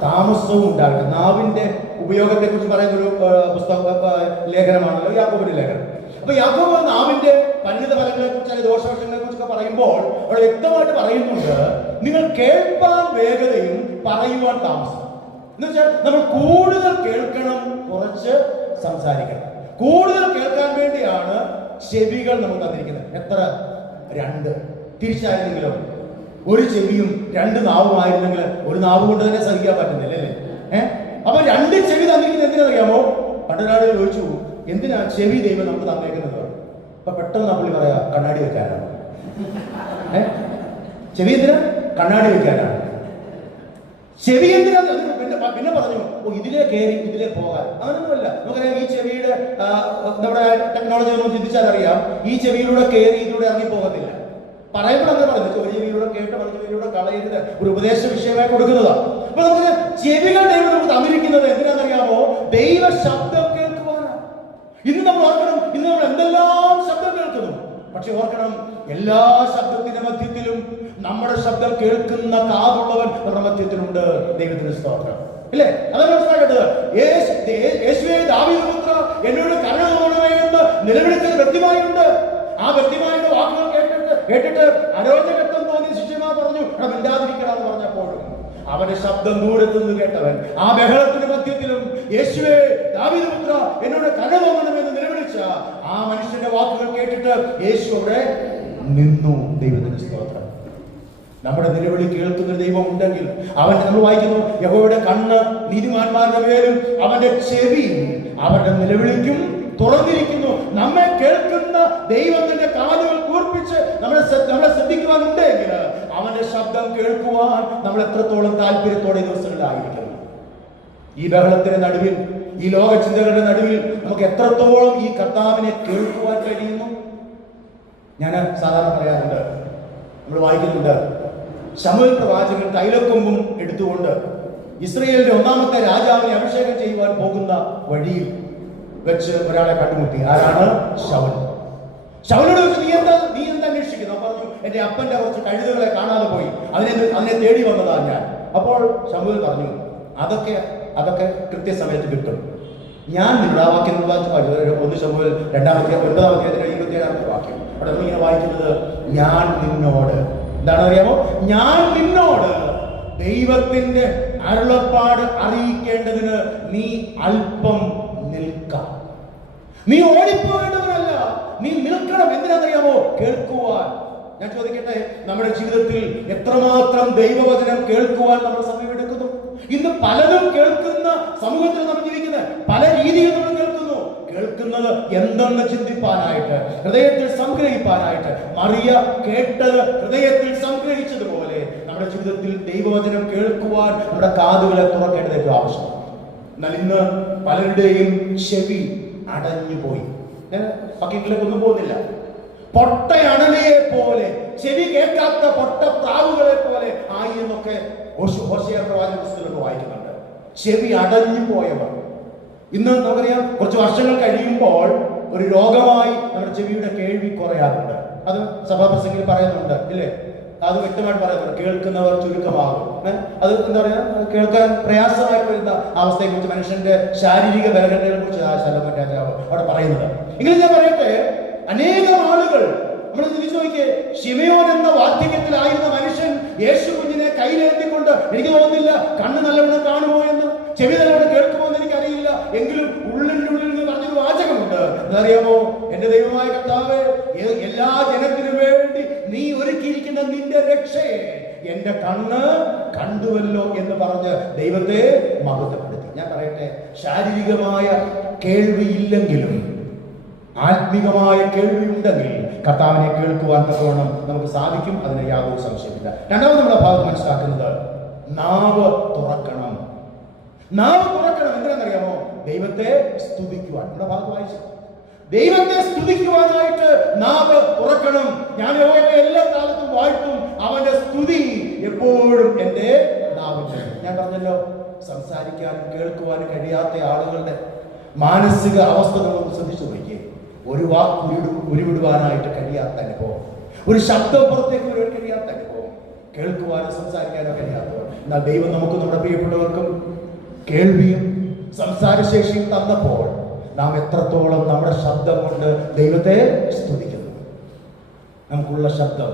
താമസവും ഉണ്ടാകട്ടെ. നാവിന്റെ ഉപയോഗത്തെ കുറിച്ച് പറയുന്ന ഒരു ലേഖനമാണല്ലോ യാക്കോബിന്റെ ലേഖനം. അപ്പൊ യാക്കോബ് നാവിന്റെ പരിണിത ഫലങ്ങളെ കുറിച്ച് അല്ലെങ്കിൽ ദോഷവശങ്ങളെ കുറിച്ചൊക്കെ പറയുമ്പോൾ അവിടെ വ്യക്തമായിട്ട് പറയുന്നുണ്ട്, നിങ്ങൾ കേൾപ്പാൻ വേഗതയും പറയുവാൻ താമസം. എന്ന് വെച്ചാൽ നമ്മൾ കൂടുതൽ കേൾക്കണം, കുറച്ച് സംസാരിക്കണം. കൂടുതൽ കേൾക്കാൻ വേണ്ടിയാണ് ചെവികൾ നമുക്ക് തന്നിരിക്കുന്നത്. എത്ര? 2. തിരിച്ചായിരുന്നെങ്കിലോ ഒരു ചെവിയും 2 നാവുമായിരുന്നെങ്കിൽ ഒരു നാവ് കൊണ്ട് തന്നെ സഹിക്കാൻ പറ്റുന്നില്ല അല്ലേ? അപ്പൊ 2 ചെവി തന്നിരിക്കുന്നത് എന്തിനറിയാമോ? പണ്ടൊരാൾ ചോദിച്ചു, എന്തിനാ ചെവി ദൈവം നമുക്ക് തന്നേക്കുന്നത്? അപ്പൊ പെട്ടെന്ന് പുള്ളി പറയാ, കണ്ണാടി വെക്കാനാണ്. ചെവി എന്തിനാ? കണ്ണാടി വെക്കാനാണ്. ചെവി എന്തിനാ? പിന്നെ പറഞ്ഞു, ഇതിലെ കയറി ഇതിലെ പോകാൻ. അങ്ങനൊന്നുമല്ല. നമുക്കറിയാം, ഈ ചെവിയുടെ നമ്മുടെ ടെക്നോളജി ഒന്ന് ചിന്തിച്ചാൽ അറിയാം, ഈ ചെവിയിലൂടെ കയറി ഇതിലൂടെ ഇറങ്ങി പോകത്തില്ല. പറയുമ്പോൾ അങ്ങനെ പറഞ്ഞു, ഒരു ചെവിയിലൂടെ കേട്ട് മറ്റു ചെവിയിലൂടെ കളയരുത്, ഒരു ഉപദേശ വിഷയമായി കൊടുക്കുന്നതാണ്. അപ്പൊ നമുക്ക് ചെവികൾ ദൈവം നമുക്ക് തന്നിരിക്കുന്നത് എന്തിനാണെന്നറിയാമോ? ദൈവ ശബ്ദം കേൾക്കുവാനാണ്. ഇന്ന് നമ്മൾ ഓർക്കണം, ഇന്ന് നമ്മൾ എന്തെല്ലാം ശബ്ദം കേൾക്കുന്നു. പക്ഷെ ഓർക്കണം, എല്ലാ ശബ്ദത്തിന്റെ മധ്യത്തിലും നമ്മുടെ ശബ്ദം കേൾക്കുന്ന കാതുള്ളവൻ നമ്മുടെ മധ്യത്തിലുണ്ട്. ദൈവത്തിന് സ്തോത്രം, ഇല്ലേ? അതാണ് മനസ്സിലാക്കേണ്ടത്. യേശുവേ ദാവീദ് പുത്ര, എന്നോട് കരുണ തോന്നണമേ എന്ന് നിലവിളിച്ചത് വ്യക്തിമായുണ്ട്. ആ വ്യക്തിമായുടെ വാക്കുകൾ കേട്ടിട്ട് അരോചകത്വം തോന്നിയ ശിഷ്യന്മാർ പറഞ്ഞു, അവിടെ മിണ്ടാതിരിക്കണമെന്ന് പറഞ്ഞപ്പോഴും അവന്റെ ശബ്ദം ദൂരത്തു നിന്ന് കേട്ടവൻ ആ ബഹളത്തിന്റെ മധ്യത്തിലും യേശുവേ ദാവീദ് പുത്ര, എന്നോട് കരുണ തോന്നണമെന്ന് നിലവിളിച്ച ആ മനുഷ്യന്റെ വാക്കുകൾ കേട്ടിട്ട് യേശു അവിടെ നിന്നു. ദൈവത്തിന്റെ സ്തോത്രം. നമ്മുടെ നിലവിളി കേൾക്കുന്ന ദൈവം ഉണ്ടെങ്കിൽ അവന്റെ, നമ്മൾ വായിക്കുന്നു, യഹോവയുടെ കണ്ണ് നീതിമാന്മാരുടെ മേലും അവന്റെ ചെവി അവരുടെ നിലവിളിക്കും തുറന്നിരിക്കുന്നു. നമ്മെ കേൾക്കുന്ന ദൈവത്തിന്റെ കാതുകൾ കൂർപ്പിച്ച് നമ്മളെ ശ്രദ്ധിക്കുവാനുണ്ടെങ്കിൽ അവന്റെ ശബ്ദം കേൾക്കുവാൻ നമ്മൾ എത്രത്തോളം താല്പര്യത്തോടെ ദിവസങ്ങളിലായിരിക്കണം. ഈ ബഹളത്തിന്റെ നടുവിൽ, ഈ ലോക ചിന്തകളുടെ നടുവിൽ നമുക്ക് എത്രത്തോളം ഈ കർത്താവിനെ കേൾക്കുവാൻ കഴിയുന്നു? ഞാൻ സാധാരണ പറയാറുണ്ട്, നമ്മൾ വായിക്കുന്നുണ്ട്, ശമൂവേൽ പ്രവാചകൻ തൈലക്കൊമ്പും എടുത്തുകൊണ്ട് ഇസ്രയേലിന്റെ 1ാമത്തെ രാജാവിനെ അഭിഷേകം ചെയ്യുവാൻ പോകുന്ന വഴിയിൽ വെച്ച് ഒരാളെ കണ്ടുമുട്ടി. ആരാണ്? ശൗൽ. ശൗലോട് വെച്ച് നീ എന്താ അന്വേഷിക്കുന്നു? പറഞ്ഞു, എന്റെ അപ്പന്റെ കുറച്ച് കഴുതുകളെ കാണാതെ പോയി, അതിനെ തേടി വന്നതാണ് ഞാൻ. അപ്പോൾ ശമൂവേൽ പറഞ്ഞു, അതൊക്കെ കൃത്യസമയത്ത് കിട്ടും. ഞാൻ നിങ്ങളുടെ ആ വാക്യം 1 ശമൂവേൽ 2-ാമത്തെ വാക്യം അവിടെ ഇങ്ങനെ വായിക്കുന്നത്, ഞാൻ നിന്നോട്, എന്താണ് അറിയാമോ? ഞാൻ നിന്നോട് ദൈവത്തിന്റെ അരുളപ്പാട് അറിയിക്കേണ്ടതിന് നീ അല്പം നിൽക്കാം. നീ ഓടിപ്പോകേണ്ടവനല്ല, നീ നിൽക്കണം. എന്തിനാണെന്നറിയാമോ? കേൾക്കുവാൻ. ഞാൻ ചോദിക്കട്ടെ, നമ്മുടെ ജീവിതത്തിൽ എത്രമാത്രം ദൈവവചനം കേൾക്കുവാൻ നമ്മൾ സമയമെടുക്കുന്നു? ഇന്ന് പലതും കേൾക്കുന്ന സമൂഹത്തിൽ നമ്മൾ ജീവിക്കുന്നത്, പല രീതിയിൽ നമ്മൾ കേൾക്കുന്നത് എന്തെന്ന് ചിന്തിപ്പാനായിട്ട്, ഹൃദയത്തിൽ സംഗ്രഹിപ്പാനായിട്ട്. മറിയ കേട്ടത് ഹൃദയത്തിൽ സംഗ്രഹിച്ചതുപോലെ നമ്മുടെ ജീവിതത്തിൽ ദൈവവചനം കേൾക്കുവാൻ നമ്മുടെ കാതുകളെ തുറക്കേണ്ടത് ഏറ്റവും ആവശ്യമാണ്. എന്നാൽ ഇന്ന് പലരുടെയും ചെവി അടഞ്ഞുപോയി. ഞാൻ പക്കിട്ടിലേക്കൊന്നും പോകുന്നില്ല. പൊട്ടയണലയെ പോലെ, ചെവി കേൾക്കാത്ത പൊട്ട പ്രാവുകളെ പോലെ ആയി എന്നൊക്കെ ഹോശേയ പ്രവാചക പുസ്തകത്തിൽ വായിക്കുന്നുണ്ട്. ചെവി അടഞ്ഞു പോയവർ. ഇന്ന് നമുക്കറിയാം, കുറച്ച് വർഷങ്ങൾ കഴിയുമ്പോൾ ഒരു രോഗമായി നമ്മുടെ ചെവിയുടെ കേൾവി കുറയാറുണ്ട്. അത് സഭാപ്രസംഗിൽ പറയുന്നുണ്ട്, ഇല്ലേ? അത് വ്യക്തമായിട്ട് പറയുന്നുണ്ട്, കേൾക്കുന്നവർ ചുരുക്കമാകും. അത് എന്താ പറയാ, കേൾക്കാൻ പ്രയാസമായി വരുന്ന അവസ്ഥയെ കുറിച്ച്, മനുഷ്യന്റെ ശാരീരിക ബലഹീനതകളെ കുറിച്ച് ശലോമോൻ രാജാവ് അവിടെ പറയുന്നത്. എങ്കിലും ഞാൻ പറയട്ടെ, അനേകം ആളുകൾ നമ്മൾ തിരിച്ചു നോക്കിയേ, ശിമയോൻ എന്ന വാർദ്ധക്യത്തിലായിരുന്ന മനുഷ്യൻ യേശു കുഞ്ഞിനെ കയ്യിലെത്തിക്കൊണ്ട്, എനിക്ക് തോന്നുന്നില്ല കണ്ണ് നല്ലവണ്ണം കാണുമോ എന്ന്, ചെവി നല്ലവണ്ണം കേൾക്കുമോ എന്ന് എനിക്കറിയില്ല, എങ്കിലും ഉള്ളിൻ്റെ ഉള്ളിൽ നിന്ന് പറഞ്ഞൊരു വാചകമുണ്ട്. അതറിയാമോ? എന്റെ ദൈവമായ കർത്താവേ, എല്ലാ ജനത്തിനു വേണ്ടി നീ ഒരുക്കിയിരിക്കുന്ന നിന്റെ രക്ഷയെ എന്റെ കണ്ണ് കണ്ടുവല്ലോ എന്ന് പറഞ്ഞ് ദൈവത്തെ മഹത്വപ്പെടുത്തി. ഞാൻ പറയട്ടെ, ശാരീരികമായ കേൾവിയില്ലെങ്കിലും ആത്മീകമായ കേൾവിയുണ്ടെങ്കിൽ കർത്താവിനെ കേൾക്കുവാൻ തക്കവണ്ണം നമുക്ക് സാധിക്കും. അതിന് യാതൊരു സംശയമില്ല. രണ്ടാമത് നമ്മുടെ ഭാഗത്ത് മനസ്സിലാക്കുന്നത്, നാവ് തുറക്കണം. നാവ് തുറക്കണം. എന്തിനാണെന്നറിയാമോ? ദൈവത്തെ സ്തുതിക്കുവാൻ. നമ്മുടെ ഭാഗത്ത് വായിച്ചു, ദൈവത്തെ സ്തുതിക്കുവാനായിട്ട് നാവ് തുറക്കണം. ഞാൻ യഹോവയെ എല്ലാ കാലത്തും വാഴ്ത്തും, അവന്റെ സ്തുതി എപ്പോഴും എന്റെ നാവിൽ. ഞാൻ പറഞ്ഞല്ലോ, സംസാരിക്കാനും കേൾക്കുവാനും കഴിയാത്ത ആളുകളുടെ മാനസിക അവസ്ഥ നമ്മൾ ശ്രദ്ധിച്ചു നോക്കിയേ. ഒരു വാക്ക് ഉരുവിടുവാനായിട്ട് കഴിയാത്ത അനുഭവം, ഒരു ശബ്ദം പുറത്തേക്ക് വരാൻ കഴിയാത്ത അനുഭവം, കേൾക്കുവാനോ സംസാരിക്കാനോ കഴിയാത്തവർ. എന്നാൽ ദൈവം നമുക്ക് നമ്മുടെ പ്രിയപ്പെട്ടവർക്കും കേൾവിയും സംസാരശേഷിയും തന്നപ്പോൾ നാം എത്രത്തോളം നമ്മുടെ ശബ്ദം കൊണ്ട് ദൈവത്തെ സ്തുതിക്കുന്നു. നമുക്കുള്ള ശബ്ദം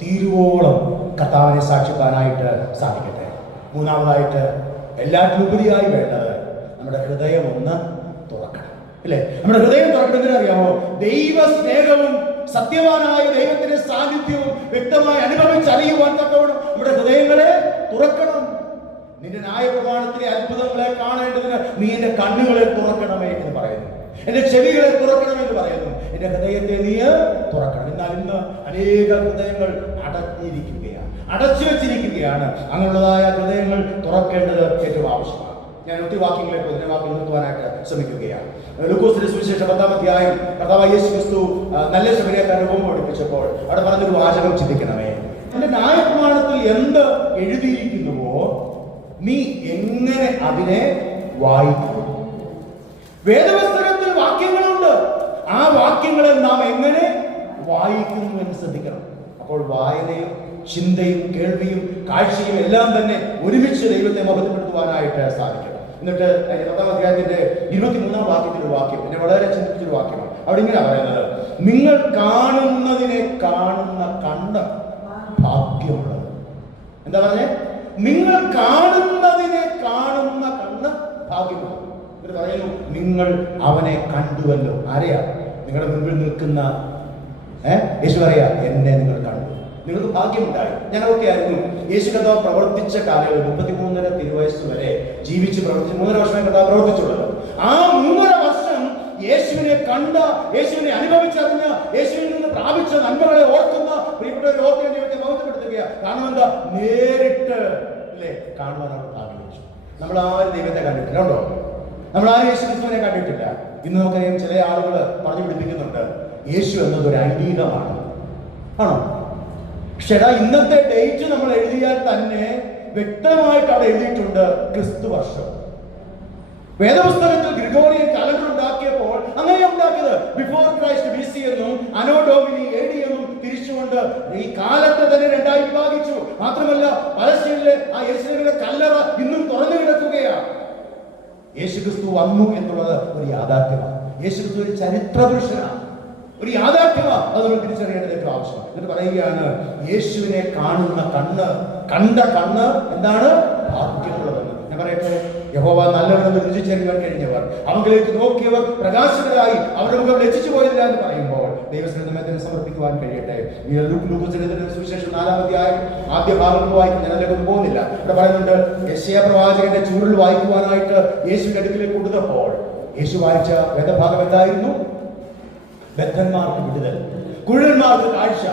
തീരുവോളം കർത്താവിനെ സാക്ഷിപ്പാനായിട്ട് സാധിക്കട്ടെ. മൂന്നാമതായിട്ട് എല്ലാറ്റിലുപരിയായി വേണ്ടത് നമ്മുടെ ഹൃദയം ഒന്ന് തുറക്കണം. അല്ലേ? നമ്മുടെ ഹൃദയം തുറക്കണമെന്ന് അറിയാമോ? ദൈവ സ്നേഹവും സത്യവാനായ ദൈവത്തിന്റെ സാന്നിധ്യവും വ്യക്തമായി അനുഭവിച്ചറിയുവാൻ തക്കവണ്ണം നമ്മുടെ ഹൃദയങ്ങളെ തുറക്കണം. നിന്റെ ന്യായപ്രമാണത്തിലെ അത്ഭുതങ്ങളെ കാണേണ്ടതിന് നീ എന്റെ കണ്ണുകളെ തുറക്കണമേ എന്ന് പറയുന്നു, എന്റെ ചെവികളെ തുറക്കണമെന്ന് പറയുന്നു, എന്റെ ഹൃദയത്തെ നീ തുറക്കണം. എന്നാൽ ഇന്ന് അനേക ഹൃദയങ്ങൾ അടഞ്ഞിരിക്കുകയാണ്, അടച്ചു വെച്ചിരിക്കുകയാണ്. അങ്ങനെയുള്ളതായ ഹൃദയങ്ങൾ തുറക്കേണ്ടത് ഏറ്റവും ആവശ്യമാണ്. ഞാൻ ഒത്തിരി വാക്യങ്ങളിലേക്ക് വാക്യം നിർത്തുവാനായിട്ട് ശ്രമിക്കുകയാണ്. ലൂക്കോസിന്റെ സുവിശേഷം 10-ാം അധ്യായം കർത്താവായ യേശു ക്രിസ്തു നല്ല ശമരിയക്കാരനെ ഉപമ പഠിപ്പിച്ചപ്പോൾ അവിടെ പറഞ്ഞൊരു വാചകം ചിന്തിക്കണമേ. എന്റെ ന്യായപ്രമാണത്തിൽ എന്ത് എഴുതിയിരിക്കുന്നുവോ നീ എങ്ങനെ അതിനെ വായിക്കും? വേദപുസ്തകത്തിൽ വാക്യങ്ങളുണ്ട്, ആ വാക്യങ്ങളെ നാം എങ്ങനെ വായിക്കുന്നു എന്ന് ശ്രദ്ധിക്കണം. അപ്പോൾ വായനയും ചിന്തയും കേൾവിയും കാഴ്ചയും എല്ലാം തന്നെ ഒരുമിച്ച് ദൈവത്തെ മഹത്വപ്പെടുത്തുവാനായിട്ട് സാധിക്കണം. എന്നിട്ട് അതിന്റെ 10-ാം അധ്യായത്തിന്റെ 23-ാം വാക്യത്തിലൊരു വാക്യം എന്നെ വളരെ ചിന്തിച്ചൊരു വാക്യമാണ്. അവിടെ ഇങ്ങനെ പറയുന്നത്, നിങ്ങൾ കാണുന്നതിനെ കാണുന്ന കണ്ണ് ഭാഗ്യമുള്ളത്. എന്താ പറഞ്ഞേ? നിങ്ങൾ കാണുന്നതിനെ കാണുന്ന കണ്ണ് ഭാഗ്യമുള്ളത്. എന്നിട്ട് പറയുന്നു, നിങ്ങൾ അവനെ കണ്ടുവല്ലോ. ആരെയാ? നിങ്ങളുടെ മുൻപിൽ നിൽക്കുന്ന യേശു പറയാ, എന്നെ നിങ്ങൾ കണ്ടു, നിങ്ങൾക്ക് ഭാഗ്യമുണ്ടായി. ഞാനൊക്കെ ആയിരുന്നു യേശു കർത്താവ് പ്രവർത്തിച്ച കാലയളവ് 33.5 തിരുവയസ്സ് വരെ ജീവിച്ച് പ്രവർത്തിച്ച് 3.5 വർഷമായി കർത്താവ് പ്രവർത്തിച്ചുള്ളത്. ആ 3.5 വർഷം യേശുവിനെ കണ്ട, യേശുവിനെ അനുഭവിച്ചറിഞ്ഞ, യേശുവിൽ നിന്ന് പ്രാപിച്ച നന്മകളെ ഓർക്കുന്ന പ്രിയപ്പെട്ടവരെ ഓർക്കാൻ ദൈവത്തെ മഹത്വപ്പെടുത്തുകയാണ്. കാരണം എന്താ? നേരിട്ട് അല്ലേ കാണുവാൻ നമ്മൾ ഭാഗ്യവെച്ചു. നമ്മൾ ആരും ദൈവത്തെ കണ്ടിട്ടില്ല, ഉണ്ടോ? നമ്മൾ ആരും യേശു ക്രിസ്തുവിനെ കണ്ടിട്ടില്ല. ഇന്ന് നമുക്കറിയാം, ചില ആളുകൾ പറഞ്ഞു പിടിപ്പിക്കുന്നുണ്ട് യേശു എന്നതൊരു ഐതിഹ്യമാണ്. ആണോ? പക്ഷേ ഇന്നത്തെ ഡേറ്റ് നമ്മൾ എഴുതിയാൽ തന്നെ വ്യക്തമായിട്ട് അവിടെ എഴുതിയിട്ടുണ്ട് ക്രിസ്തു വർഷം. വേദപുസ്തകത്തിൽ ഗ്രിഗോറിയൻ കലണ്ടർ ഉണ്ടാക്കിയപ്പോൾ അങ്ങനെ ഉണ്ടാക്കിയത് ബിഫോർ ക്രൈസ്റ്റ് BC എന്നും അനോ ഡോമിനി AD എന്നും തിരിച്ചുകൊണ്ട് ഈ കാലത്തെ തന്നെ രണ്ടായി വിഭാഗിച്ചു. മാത്രമല്ല പലസ്തീനിലെ ആ യേശുവിന്റെ കല്ലറ ഇന്നും തുറന്നു കിടക്കുകയാണ്. യേശുക്രിസ്തു വന്നു എന്നുള്ളത് ഒരു യാഥാർത്ഥ്യമാണ്. യേശുക്രിസ്തു ഒരു ചരിത്ര പുരുഷനാണ്, ഒരു യാഥാർത്ഥ്യമാണ്. അത് നമ്മൾ തിരിച്ചറിയേണ്ടത് ഏറ്റവും ആവശ്യമാണ്. എന്നിട്ട് പറയുകയാണ്, യേശുവിനെ കാണുന്ന കണ്ണ്, കണ്ട കണ്ണ് എന്താണ്? ഭാഗ്യമുള്ളതെന്ന്. ഞാൻ പറയട്ടെ, യഹോവ നല്ലവരെന്ന് രുചിച്ചറിയാൻ കഴിഞ്ഞവർ, അവങ്കിലേക്ക് നോക്കിയവർ പ്രകാശകരായി അവരുടെ മുഖം ലജ്ജിച്ചു പോയില്ല എന്ന് പറയുമ്പോൾ ദൈവസ്നേഹത്തിന് സമർപ്പിക്കുവാൻ കഴിയട്ടെ. ഈ ലൂക്കോസിന്റെ സുവിശേഷം 4-ാം അധ്യായം ആദ്യ ഭാഗം വായിക്കും, ഞാൻ അതിലേക്കൊന്നും പോകുന്നില്ല. ഇവിടെ പറയുന്നുണ്ട്, യെശയ്യാ പ്രവാചകന്റെ ചൂടിൽ വായിക്കുവാനായിട്ട് യേശുവിന്റെ അടുക്കിലേക്ക് കൊടുത്തപ്പോൾ യേശു വായിച്ച വേദഭാഗം എന്തായിരുന്നു? ബദ്ധന്മാർക്ക് വിടുതൽ, കുഴന്മാർക്ക് കാഴ്ച,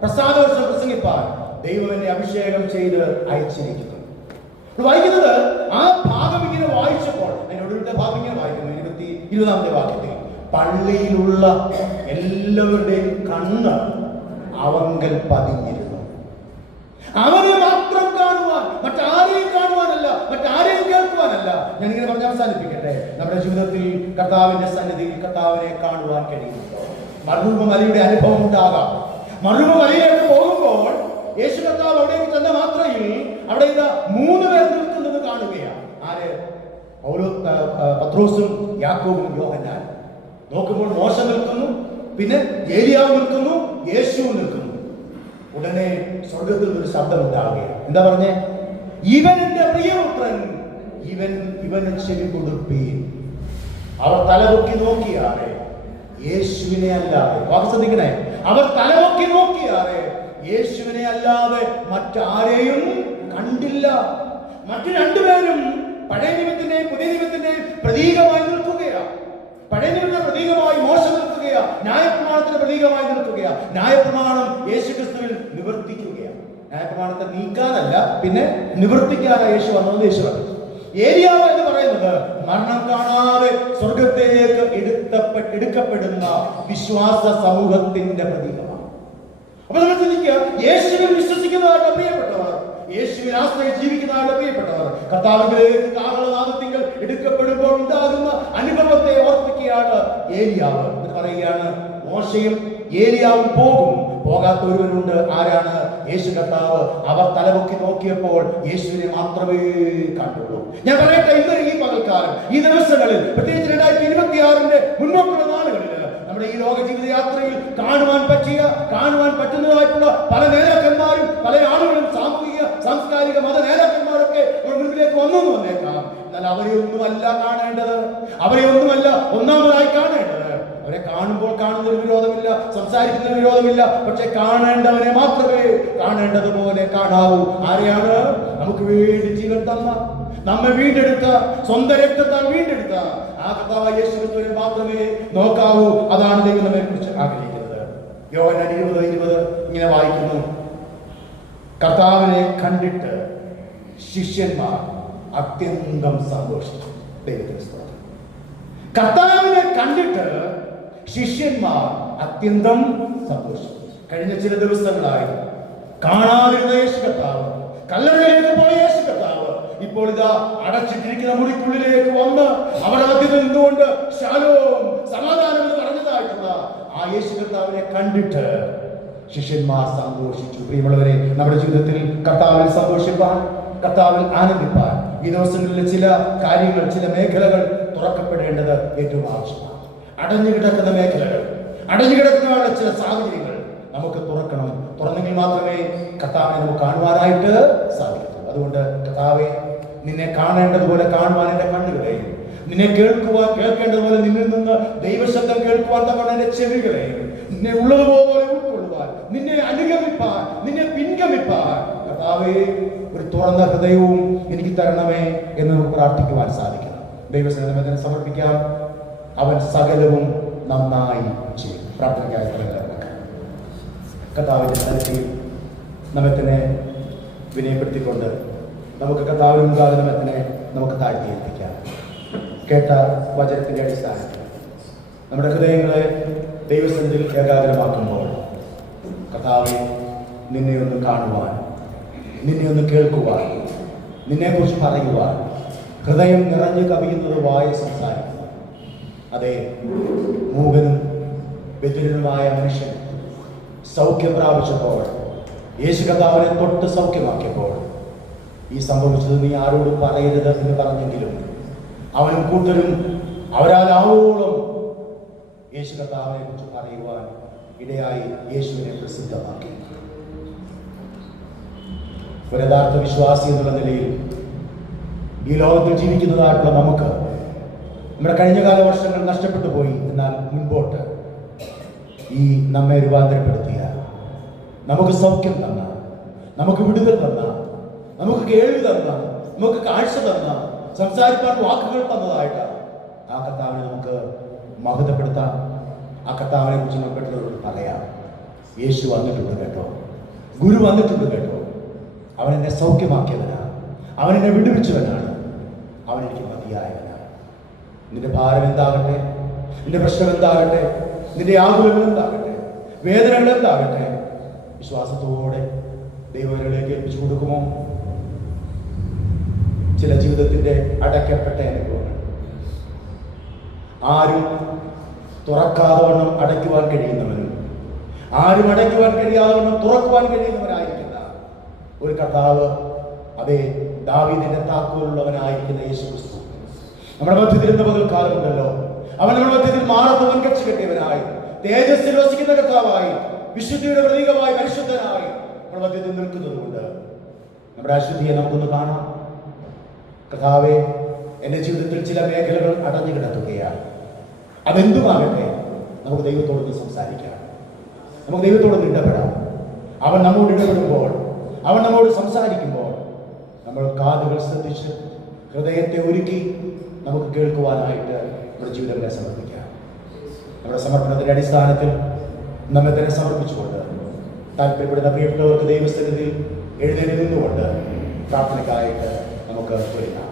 പ്രസാദോത്സവം പ്രസംഗിപ്പാൻ ദൈവം എന്നെ അഭിഷേകം ചെയ്ത് അയച്ചിരിക്കുന്നു. വായിക്കുന്നത് ആ ഭാഗം ഇങ്ങനെ വായിച്ചപ്പോൾ അതിനൊടുവിലത്തെ ഭാഗം ഇങ്ങനെ വായിക്കുന്നു 20-ാമത്തെ വാക്യത്തിൽ, പള്ളിയിലുള്ള എല്ലാവരുടെയും കണ്ണ് അവങ്കൽ പതിഞ്ഞിരുന്നു. അവനെ മാത്രം കാണുവാൻ, മറ്റാരെയും കാണുവാനല്ല, മറ്റാരെയും കേൾക്കുവാനല്ല. ഞാനിങ്ങനെ പറഞ്ഞ് അവസാനിപ്പിക്കട്ടെ. നമ്മുടെ ജീവിതത്തിൽ കർത്താവിന്റെ സന്നിധിയിൽ കർത്താവിനെ കാണുവാൻ കഴിയുന്നുണ്ടോ? മരുഭൂമിമലയുടെ അനുഭവം ഉണ്ടാകാം. മരുഭൂമിമലയിലേക്ക് പോകുമ്പോൾ യേശു കർത്താവ് അവിടേക്ക് ചെന്ന മാത്രയിൽ അവിടെ ഇതാ 3 പേർ നിൽക്കുന്നത് കാണുകയാണ്. ആര്? പത്രോസും യാക്കോബും യോഹന്നാൻ. നോക്കുമ്പോൾ മോശ നിൽക്കുന്നു, പിന്നെ ഏലിയാവ് നിൽക്കുന്നു, യേശുവും നിൽക്കുന്നു. ഉടനെ സ്വർഗത്തിൽ ഒരു ശബ്ദം ഉണ്ടാവുകയാണ്. എന്താ പറഞ്ഞേ? ഇവൻ എന്റെ പ്രിയപുത്രൻ, ഇവന് ചെവി കൊടുപ്പീൻ. അവർ തലപൊക്കി നോക്കിയാറെ യേശുവിനെ അല്ലാതെ, വാക്ക് ശ്രദ്ധിക്കണേ, അവർ തലപൊക്കി നോക്കിയാറെ യേശുവിനെ അല്ലാതെ മറ്റാരെയും കണ്ടില്ല. മറ്റു 2 പേരും പഴയ നിയമത്തിന്റെയും പുതിയ നിയമത്തിന്റെയും പ്രതീകമായി നിൽക്കുകയാണ്. പഴയ നിയമത്തിന്റെ പ്രതീകമായി മോശ നിൽക്കുകയാണ്, ന്യായപ്രമാണത്തിന്റെ പ്രതീകമായി നിൽക്കുകയാണ്. ന്യായപ്രമാണം യേശുക്രിസ്തുവിൽ നിവർത്തിക്കുകയാണ്. ന്യായപ്രമാണത്തെ നീക്കാനല്ല, പിന്നെ നിവർത്തിക്കാനാണ് യേശു വന്നതെന്ന് യേശു പറഞ്ഞു. ഏലിയാവ് എന്ന് പറയുന്നത് മരണം കാണാതെ സ്വർഗത്തിലേക്ക് എടുക്കപ്പെടുന്ന വിശ്വാസ സമൂഹത്തിന്റെ പ്രതീകമാണ്. അപ്പൊ നമ്മൾ ചിന്തിക്കുക, യേശുവിൽ വിശ്വസിക്കുന്നതായിട്ട് പ്രിയപ്പെട്ടവർ, യേശുവിൽ ആശ്രയിച്ച് ജീവിക്കുന്നതായിട്ട് പ്രിയപ്പെട്ടവർ, കർത്താവിലേക്ക് കാഹളനാദത്തിങ്കൽ എടുക്കപ്പെടുമ്പോൾ ഉണ്ടാകുന്ന അനുഭവത്തെ ഓർപ്പിക്കുകയാണ് ഏലിയാവ് എന്ന് പറയുകയാണ്. മോശയും ഏലിയാവും പോകാത്ത ഒരുവനുണ്ട്. ആരാണ്? യേശു കർത്താവ്. അവർ തലപൊക്കി നോക്കിയപ്പോൾ യേശുവിനെ മാത്രമേ കണ്ടുള്ളൂ. ഞാൻ പറയട്ടെ, ഇന്ന് ഈ പകൽക്കാലം, ഈ ദിവസങ്ങളിൽ, പ്രത്യേകിച്ച് 2026 മുന്നോട്ടുള്ള നാളുകളിൽ നമ്മുടെ ഈ ലോക ജീവിത യാത്രയിൽ കാണുവാൻ പറ്റുന്നതായിട്ടുള്ള പല നേതാക്കന്മാരും, പല ആളുകളും, സാമൂഹിക സാംസ്കാരിക മത നേതാക്കന്മാരൊക്കെ മുൻപിലേക്ക് വന്നേക്കാം. എന്നാൽ അവരെയൊന്നുമല്ല കാണേണ്ടത്, അവരെയൊന്നുമല്ല ഒന്നാമതായി കാണേണ്ടത്. അവരെ കാണുമ്പോൾ കാണുന്നൊരു വിരോധമില്ല, സംസാരിക്കുന്ന വിരോധമില്ല. പക്ഷെ കാണേണ്ടവനെ മാത്രമേ കാണേണ്ടതുപോലെ കാണാവൂ. ആരെയാണ്? നമുക്ക് വേണ്ടി ജീവൻ തന്ന, നമ്മെ വീണ്ടെടുത്ത, സ്വന്തം രക്തത്താൽ വീണ്ടെടുത്ത ആ കർത്താവായ യേശുവിനെ മാത്രമേ നോക്കാവൂ. അതാണ് ദൈവം നമ്മെ കുറിച്ച് ആഗ്രഹിക്കുന്നത്. യോഹന്നാൻ 20:20 ഇങ്ങനെ വായിക്കുന്നു: കർത്താവിനെ കണ്ടിട്ട് ശിഷ്യന്മാർ അത്യന്തം സന്തോഷിച്ചു. ദൈവത്തിന്റെ സ്തോത്രം. കർത്താവിനെ കണ്ടിട്ട് ശിഷ്യന്മാർ അത്യന്തം സന്തോഷിച്ചു. കഴിഞ്ഞ ചില ദിവസങ്ങളായി കാണാതിരുന്ന യേശു കർത്താവ്, കല്ലറയിലേക്ക് പോയ യേശു കർത്താവ് ഇപ്പോൾ ഇതാ അടച്ചിട്ടിരിക്കുന്ന മുറിക്കുള്ളിലേക്ക് വന്ന് അവിടെ മധ്യത്തിൽ നിന്നുകൊണ്ട് ശാലോം, സമാധാനം എന്ന് പറഞ്ഞതായിട്ടുള്ള ആ യേശു കർത്താവിനെ കണ്ടിട്ട് ശിഷ്യന്മാർ സന്തോഷിച്ചു. പ്രിയമുള്ളവരെ, നമ്മുടെ ജീവിതത്തിൽ കർത്താവിൽ സന്തോഷിപ്പാൻ, കർത്താവിൽ ആനന്ദിപ്പാൻ ഈ ദിവസങ്ങളിൽ ചില കാര്യങ്ങൾ, ചില മേഖലകൾ തുറക്കപ്പെടേണ്ടത് ഏറ്റവും ആവശ്യമാണ്. അടഞ്ഞുകിടക്കുന്ന മേഖലകൾ, അടഞ്ഞുകിടക്കുന്ന ചില സാഹചര്യങ്ങൾ നമുക്ക് തുറക്കണം. തുറന്നെങ്കിൽ മാത്രമേ കർത്താവിനെ നമുക്ക് കാണുവാനായിട്ട് സാധിക്കൂ. അതുകൊണ്ട് കർത്താവെ, നിന്നെ കാണേണ്ടതുപോലെ കാണുവാൻ എന്റെ കണ്ണുകളെയും, നിന്നെ കേൾക്കേണ്ടതുപോലെ നിന്നിൽ നിന്ന് ദൈവശബ്ദം കേൾക്കുവാൻ തവണ എന്റെ ചെവികളെയും, നിന്നെ ഉള്ളതുപോലെ ഉൾക്കൊള്ളുവാൻ, നിന്നെ അനുഗമിപ്പാൻ, നിന്നെ പിൻഗമിപ്പാൻ കർത്താവെ ഒരു തുറന്ന ഹൃദയവും എനിക്ക് തരണമേ എന്ന് നമുക്ക് പ്രാർത്ഥിക്കുവാൻ സാധിക്കണം. ദൈവസന്നിധിയിൽ സമർപ്പിക്കാം. അവൻ സകലവും നന്നായി ചെയ്യും. പ്രാർത്ഥനയ്ക്കായി കർത്താവിന്റെ സന്നിധിയിൽ നമ്മെ തന്നെ വിനയപ്പെടുത്തിക്കൊണ്ട് നമുക്ക് കർത്താവിന് മുൻപാകെ നമ്മെ തന്നെ നമുക്ക് താഴ്ത്തി ഏൽപ്പിക്കാം. കേട്ട വചനത്തിന്റെ അടിസ്ഥാനത്തിൽ നമ്മുടെ ഹൃദയങ്ങളെ ദൈവസന്നിധിയിൽ ഏകാഗ്രമാക്കുമ്പോൾ കർത്താവെ, നിന്നെ ഒന്ന് കാണുവാൻ, നിന്നെ ഒന്ന് കേൾക്കുവാൻ, നിന്നെക്കുറിച്ച് പറയുവാൻ, ഹൃദയം നിറഞ്ഞു കവിയുന്നത് വായ സംസാരിക്കുക. അതെ, മൂകനും ബധിരനുമായ മനുഷ്യൻ സൗഖ്യം പ്രാപിച്ചപ്പോൾ, യേശു കർത്താവിനെ തൊട്ട് സൗഖ്യമാക്കിയപ്പോൾ, ഈ സംഭവിച്ചത് നീ ആരോടും പറയരുത് എന്ന് പറഞ്ഞെങ്കിലും അവനും കൂട്ടരും അവരാലാവോളം യേശു കർത്താവിനെ കുറിച്ച് പറയുവാൻ ഇടയായി യേശുവിനെ പ്രസിദ്ധമാക്കി. ഒരു യഥാർത്ഥ വിശ്വാസി എന്നുള്ള നിലയിൽ ഈ ലോകത്തിൽ ജീവിക്കുന്നതായിട്ടുള്ള നമുക്ക് നമ്മുടെ കഴിഞ്ഞ കാല വർഷങ്ങൾ നഷ്ടപ്പെട്ടു പോയി. എന്നാൽ മുൻപോട്ട് ഈ നമ്മെ രൂപാന്തരപ്പെടുത്തിയ, നമുക്ക് സൗഖ്യം തന്ന, നമുക്ക് വിടുതൽ തന്ന, നമുക്ക് കേൾവി തന്ന, നമുക്ക് കാഴ്ച തന്ന, സംസാരിക്കാൻ വാക്കുകൾ തന്നതായിട്ട് ആ കർത്താവിനെ നമുക്ക് മഹത്വപ്പെടുത്താം. ആ കർത്താവിനെ കുറിച്ച് നമുക്ക് മറ്റുള്ളവരോട് പറയാം. യേശു വന്നിട്ടുണ്ട് കേട്ടോ, ഗുരു വന്നിട്ടുണ്ട് കേട്ടോ, അവൻ എന്നെ സൗഖ്യമാക്കിയവനാണ്, അവൻ എന്നെ വിടുവിച്ചവനാണ്, അവൻ എനിക്ക് മതിയായവനാണ്. നിന്റെ ഭാരം എന്താകട്ടെ, നിന്റെ പ്രശ്നം എന്താകട്ടെ, നിന്റെ ആകുലങ്ങൾ എന്താകട്ടെ, വേദനകൾ എന്താകട്ടെ, വിശ്വാസത്തോടെ ദൈവങ്ങളിലേക്ക് ഏൽപ്പിച്ചു കൊടുക്കുമോ? ചില ജീവിതത്തിന്റെ അടയ്ക്കപ്പെട്ട അനുഭവങ്ങൾ ആരും തുറക്കാതെ വണ്ണം അടയ്ക്കുവാൻ കഴിയുന്നവനും, ആരും അടയ്ക്കുവാൻ കഴിയാതെ വണ്ണം തുറക്കുവാൻ കഴിയുന്നവനായിരിക്കുന്ന ഒരു കർത്താവ്, അതേ ദാവീദിന്റെ താക്കോലുള്ളവനായിരിക്കുന്ന യേശു ക്രിസ്തു നമ്മുടെ മധ്യത്തിൽ ഇന്ന് പകൽക്കാലമുണ്ടല്ലോ. അവൻ നമ്മുടെ മധ്യത്തിൽ മാറത്തവൻ കക്ഷി കെട്ടിയവനായി, തേജസ്സിൽ വസിക്കുന്ന കർത്താവായി, വിശുദ്ധിയുടെ പ്രതീകമായി, പരിശുദ്ധനായി നമ്മുടെ മധ്യത്തിൽ നിൽക്കുന്നത് കൊണ്ട് നമ്മുടെ അശുദ്ധിയെ നമുക്കൊന്ന് കാണാം. കർത്താവേ, എൻ്റെ ജീവിതത്തിൽ ചില മേഖലകൾ അടഞ്ഞു കിടക്കുകയാണ്. അതെന്തുമാകട്ടെ, നമുക്ക് ദൈവത്തോട് സംസാരിക്കാം, നമുക്ക് ദൈവത്തോട് ഇടപെടാം. അവൻ നമ്മോട് ഇടപെടുമ്പോൾ, അവൻ നമ്മോട് സംസാരിക്കുമ്പോൾ നമ്മൾ കാതുകൾ ശ്രദ്ധിച്ച് ഹൃദയത്തെ ഒരുക്കി നമുക്ക് കേൾക്കുവാനായിട്ട് നമ്മുടെ ജീവിതങ്ങളെ സമർപ്പിക്കാം. നമ്മുടെ സമർപ്പണത്തിന്റെ അടിസ്ഥാനത്തിൽ നമ്മെ തന്നെ സമർപ്പിച്ചുകൊണ്ട് താല്പര്യപ്പെടുന്ന പ്രിയപ്പെട്ടവർക്ക് ദൈവസ്ഥിതിയിൽ എഴുന്നേറ്റ് നിന്നുകൊണ്ട് പ്രാർത്ഥനയ്ക്കായിട്ട് നമുക്ക് ഒരുങ്ങാം.